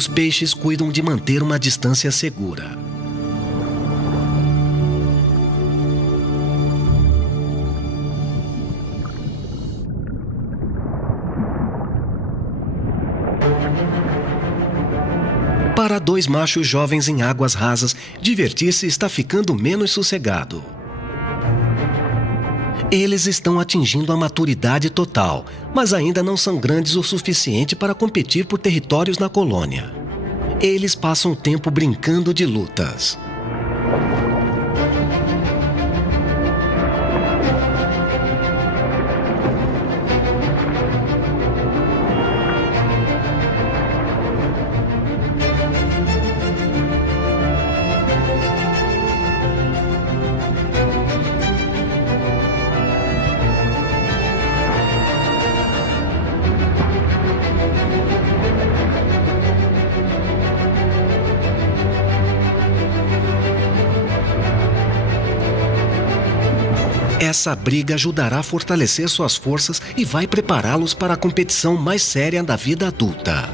Os peixes cuidam de manter uma distância segura. Para dois machos jovens em águas rasas, divertir-se está ficando menos sossegado. Eles estão atingindo a maturidade total, mas ainda não são grandes o suficiente para competir por territórios na colônia. Eles passam tempo brincando de lutas. Essa briga ajudará a fortalecer suas forças e vai prepará-los para a competição mais séria da vida adulta.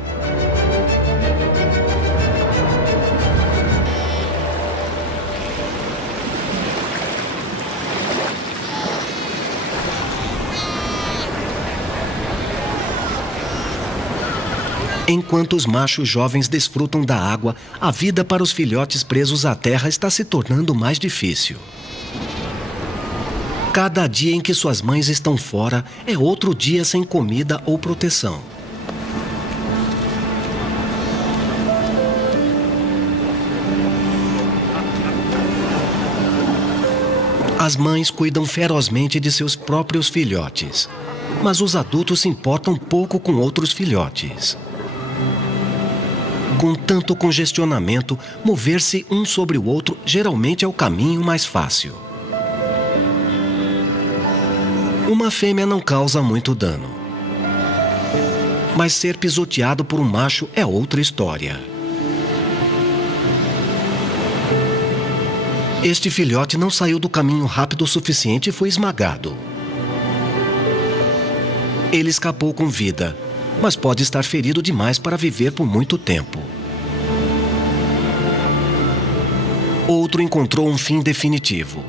Enquanto os machos jovens desfrutam da água, a vida para os filhotes presos à terra está se tornando mais difícil. Cada dia em que suas mães estão fora é outro dia sem comida ou proteção. As mães cuidam ferozmente de seus próprios filhotes, mas os adultos se importam pouco com outros filhotes. Com tanto congestionamento, mover-se um sobre o outro geralmente é o caminho mais fácil. Uma fêmea não causa muito dano. Mas ser pisoteado por um macho é outra história. Este filhote não saiu do caminho rápido o suficiente e foi esmagado. Ele escapou com vida, mas pode estar ferido demais para viver por muito tempo. Outro encontrou um fim definitivo.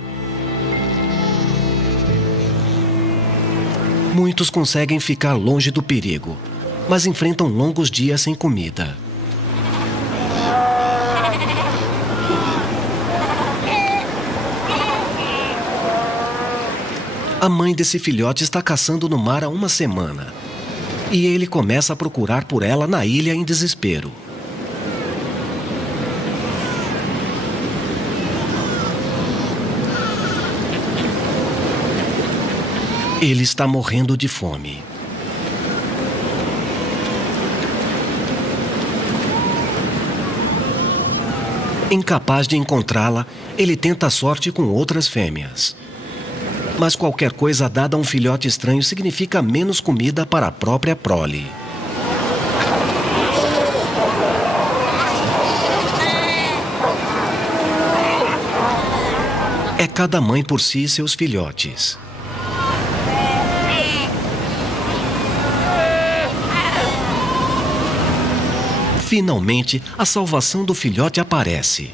Muitos conseguem ficar longe do perigo, mas enfrentam longos dias sem comida. A mãe desse filhote está caçando no mar há uma semana. E ele começa a procurar por ela na ilha em desespero. Ele está morrendo de fome. Incapaz de encontrá-la, ele tenta a sorte com outras fêmeas. Mas qualquer coisa dada a um filhote estranho significa menos comida para a própria prole. É cada mãe por si e seus filhotes. Finalmente, a salvação do filhote aparece.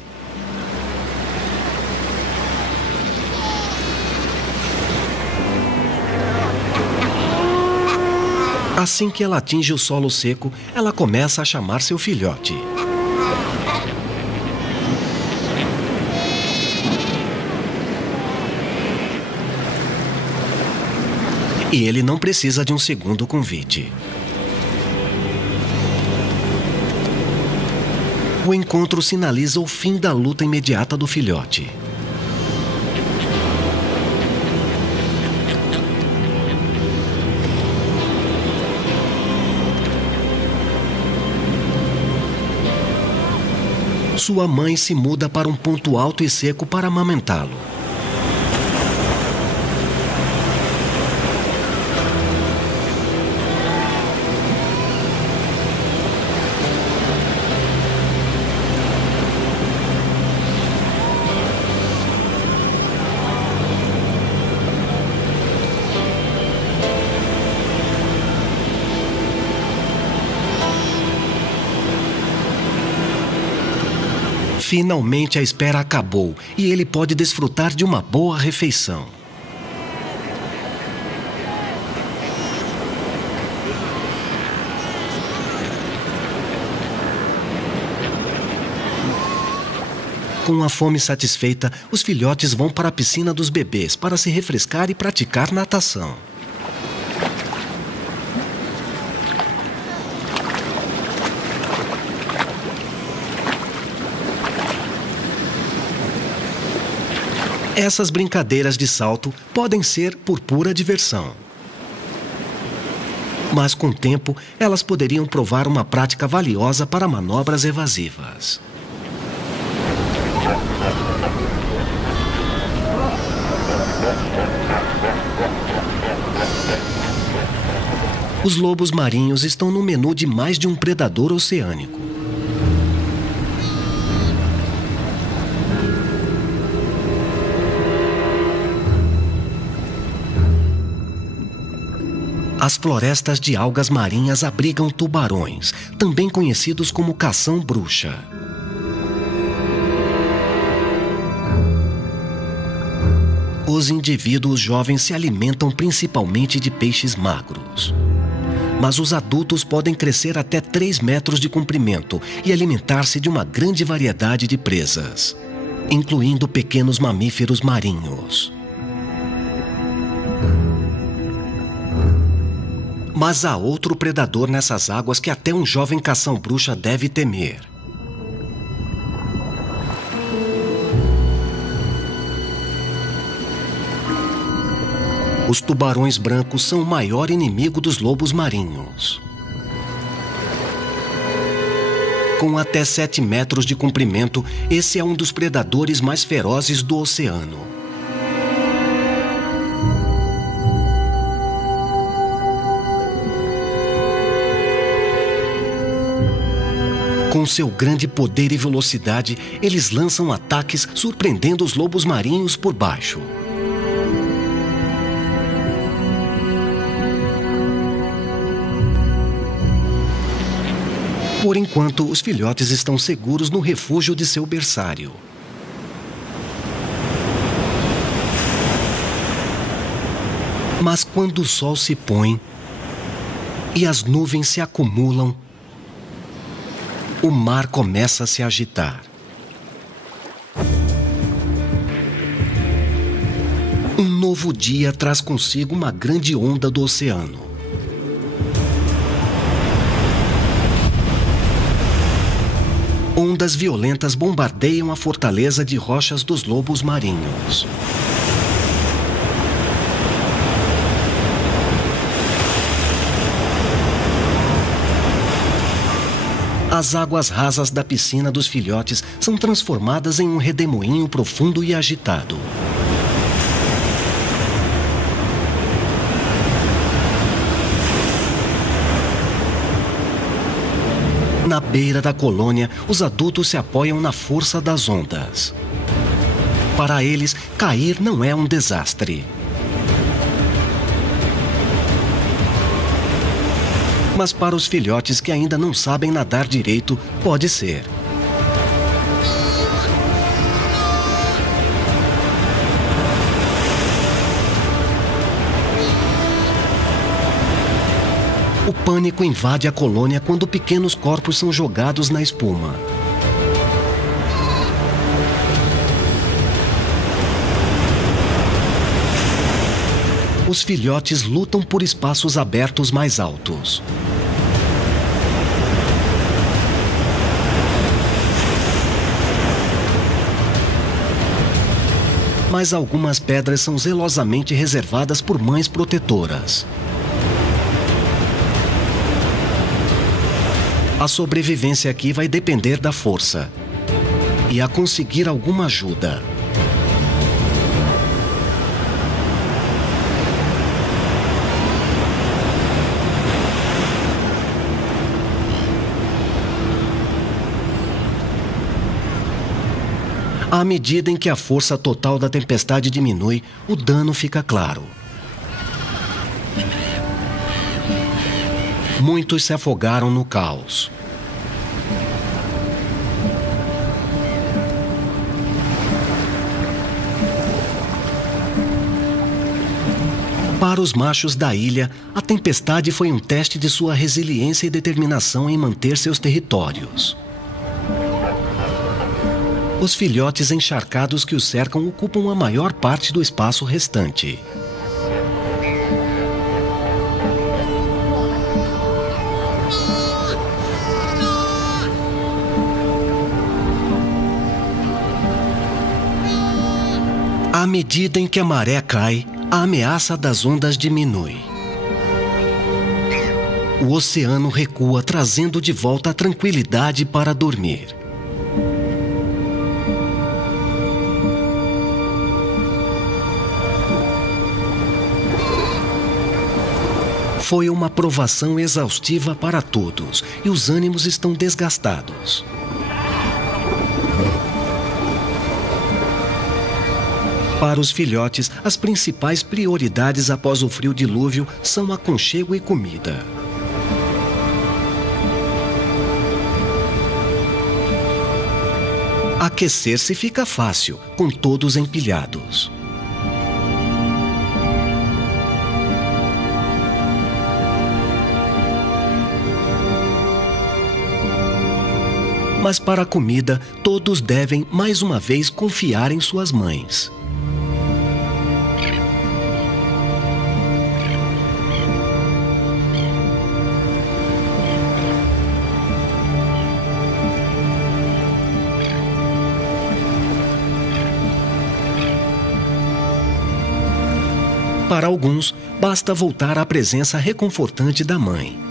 Assim que ela atinge o solo seco, ela começa a chamar seu filhote. E ele não precisa de um segundo convite. O encontro sinaliza o fim da luta imediata do filhote. Sua mãe se muda para um ponto alto e seco para amamentá-lo. Finalmente a espera acabou e ele pode desfrutar de uma boa refeição. Com a fome satisfeita, os filhotes vão para a piscina dos bebês para se refrescar e praticar natação. Essas brincadeiras de salto podem ser por pura diversão. Mas com o tempo, elas poderiam provar uma prática valiosa para manobras evasivas. Os lobos marinhos estão no menu de mais de um predador oceânico. As florestas de algas marinhas abrigam tubarões, também conhecidos como cação-bruxa. Os indivíduos jovens se alimentam principalmente de peixes magros. Mas os adultos podem crescer até 3 metros de comprimento e alimentar-se de uma grande variedade de presas, incluindo pequenos mamíferos marinhos. Mas há outro predador nessas águas que até um jovem cação-bruxa deve temer. Os tubarões brancos são o maior inimigo dos lobos marinhos. Com até 7 metros de comprimento, esse é um dos predadores mais ferozes do oceano. Com seu grande poder e velocidade, eles lançam ataques surpreendendo os lobos marinhos por baixo. Por enquanto, os filhotes estão seguros no refúgio de seu berçário. Mas quando o sol se põe e as nuvens se acumulam, o mar começa a se agitar. Um novo dia traz consigo uma grande onda do oceano. Ondas violentas bombardeiam a fortaleza de rochas dos lobos marinhos. As águas rasas da piscina dos filhotes são transformadas em um redemoinho profundo e agitado. Na beira da colônia, os adultos se apoiam na força das ondas. Para eles, cair não é um desastre. Mas para os filhotes que ainda não sabem nadar direito, pode ser. O pânico invade a colônia quando pequenos corpos são jogados na espuma. Os filhotes lutam por espaços abertos mais altos. Mas algumas pedras são zelosamente reservadas por mães protetoras. A sobrevivência aqui vai depender da força e a conseguir alguma ajuda. À medida em que a força total da tempestade diminui, o dano fica claro. Muitos se afogaram no caos. Para os machos da ilha, a tempestade foi um teste de sua resiliência e determinação em manter seus territórios. Os filhotes encharcados que os cercam ocupam a maior parte do espaço restante. À medida em que a maré cai, a ameaça das ondas diminui. O oceano recua, trazendo de volta a tranquilidade para dormir. Foi uma provação exaustiva para todos e os ânimos estão desgastados. Para os filhotes, as principais prioridades após o frio dilúvio são aconchego e comida. Aquecer-se fica fácil, com todos empilhados. Mas para a comida, todos devem, mais uma vez, confiar em suas mães. Para alguns, basta voltar à presença reconfortante da mãe.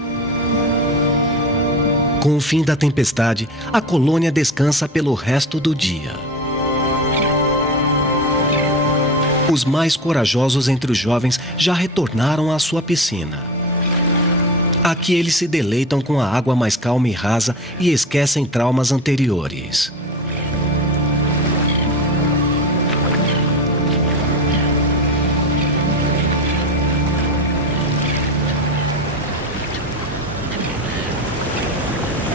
Com o fim da tempestade, a colônia descansa pelo resto do dia. Os mais corajosos entre os jovens já retornaram à sua piscina. Aqui eles se deleitam com a água mais calma e rasa e esquecem traumas anteriores.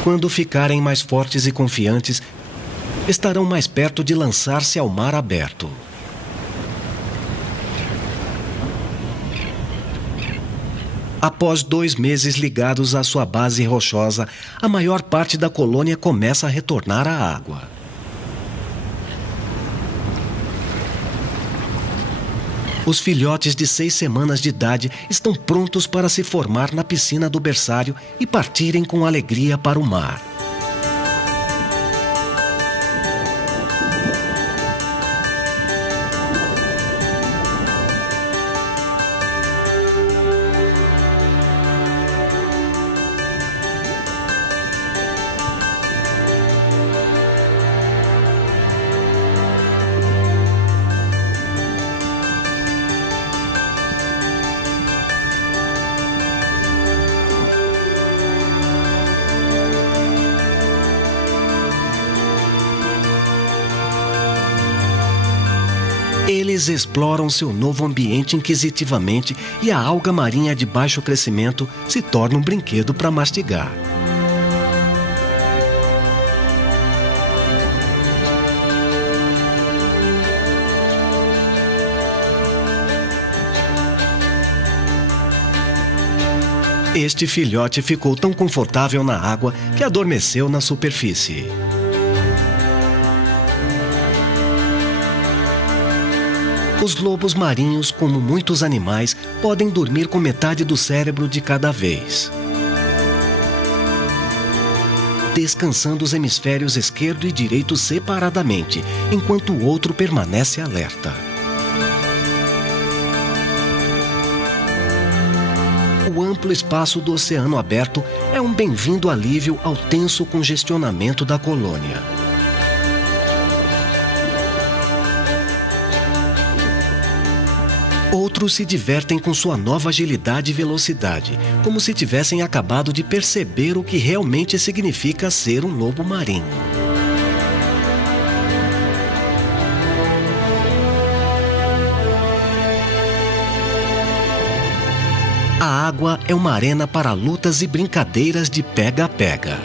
Quando ficarem mais fortes e confiantes, estarão mais perto de lançar-se ao mar aberto. Após 2 meses ligados à sua base rochosa, a maior parte da colônia começa a retornar à água. Os filhotes de 6 semanas de idade estão prontos para se formar na piscina do berçário e partirem com alegria para o mar. Eles exploram seu novo ambiente inquisitivamente e a alga marinha de baixo crescimento se torna um brinquedo para mastigar. Este filhote ficou tão confortável na água que adormeceu na superfície. Os lobos marinhos, como muitos animais, podem dormir com metade do cérebro de cada vez, descansando os hemisférios esquerdo e direito separadamente, enquanto o outro permanece alerta. O amplo espaço do oceano aberto é um bem-vindo alívio ao tenso congestionamento da colônia. Outros se divertem com sua nova agilidade e velocidade, como se tivessem acabado de perceber o que realmente significa ser um lobo marinho. A água é uma arena para lutas e brincadeiras de pega-pega.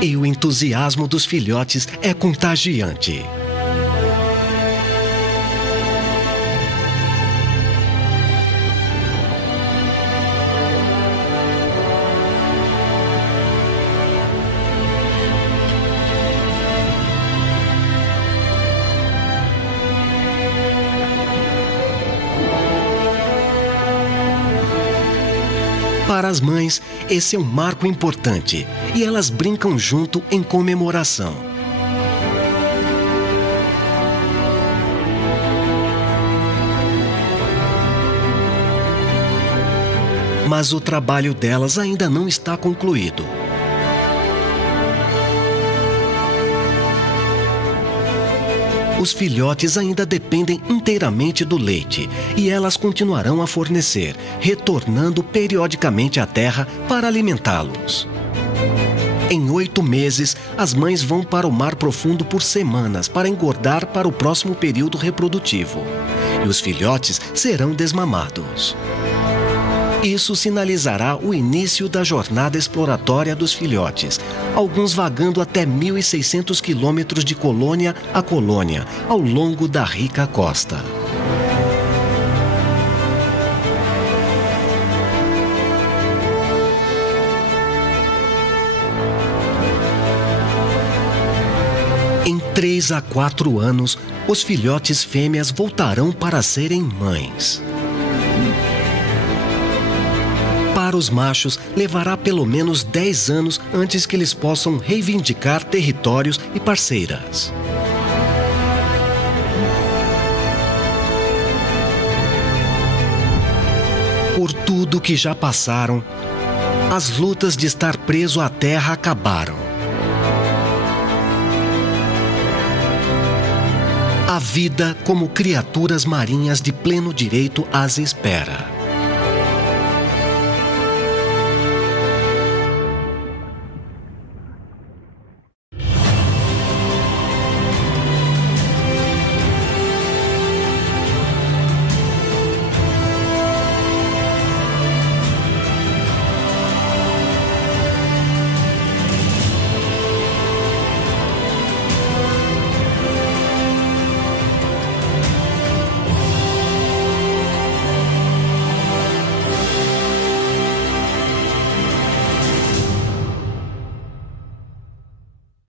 E o entusiasmo dos filhotes é contagiante. Para as mães, esse é um marco importante e elas brincam junto em comemoração. Mas o trabalho delas ainda não está concluído. Os filhotes ainda dependem inteiramente do leite e elas continuarão a fornecer, retornando periodicamente à terra para alimentá-los. Em 8 meses, as mães vão para o mar profundo por semanas para engordar para o próximo período reprodutivo. E os filhotes serão desmamados. Isso sinalizará o início da jornada exploratória dos filhotes, alguns vagando até 1.600 quilômetros de colônia a colônia, ao longo da rica costa. Em 3 a 4 anos, os filhotes fêmeas voltarão para serem mães. Para os machos, levará pelo menos 10 anos antes que eles possam reivindicar territórios e parceiras. Por tudo que já passaram, as lutas de estar preso à terra acabaram. A vida como criaturas marinhas de pleno direito as espera.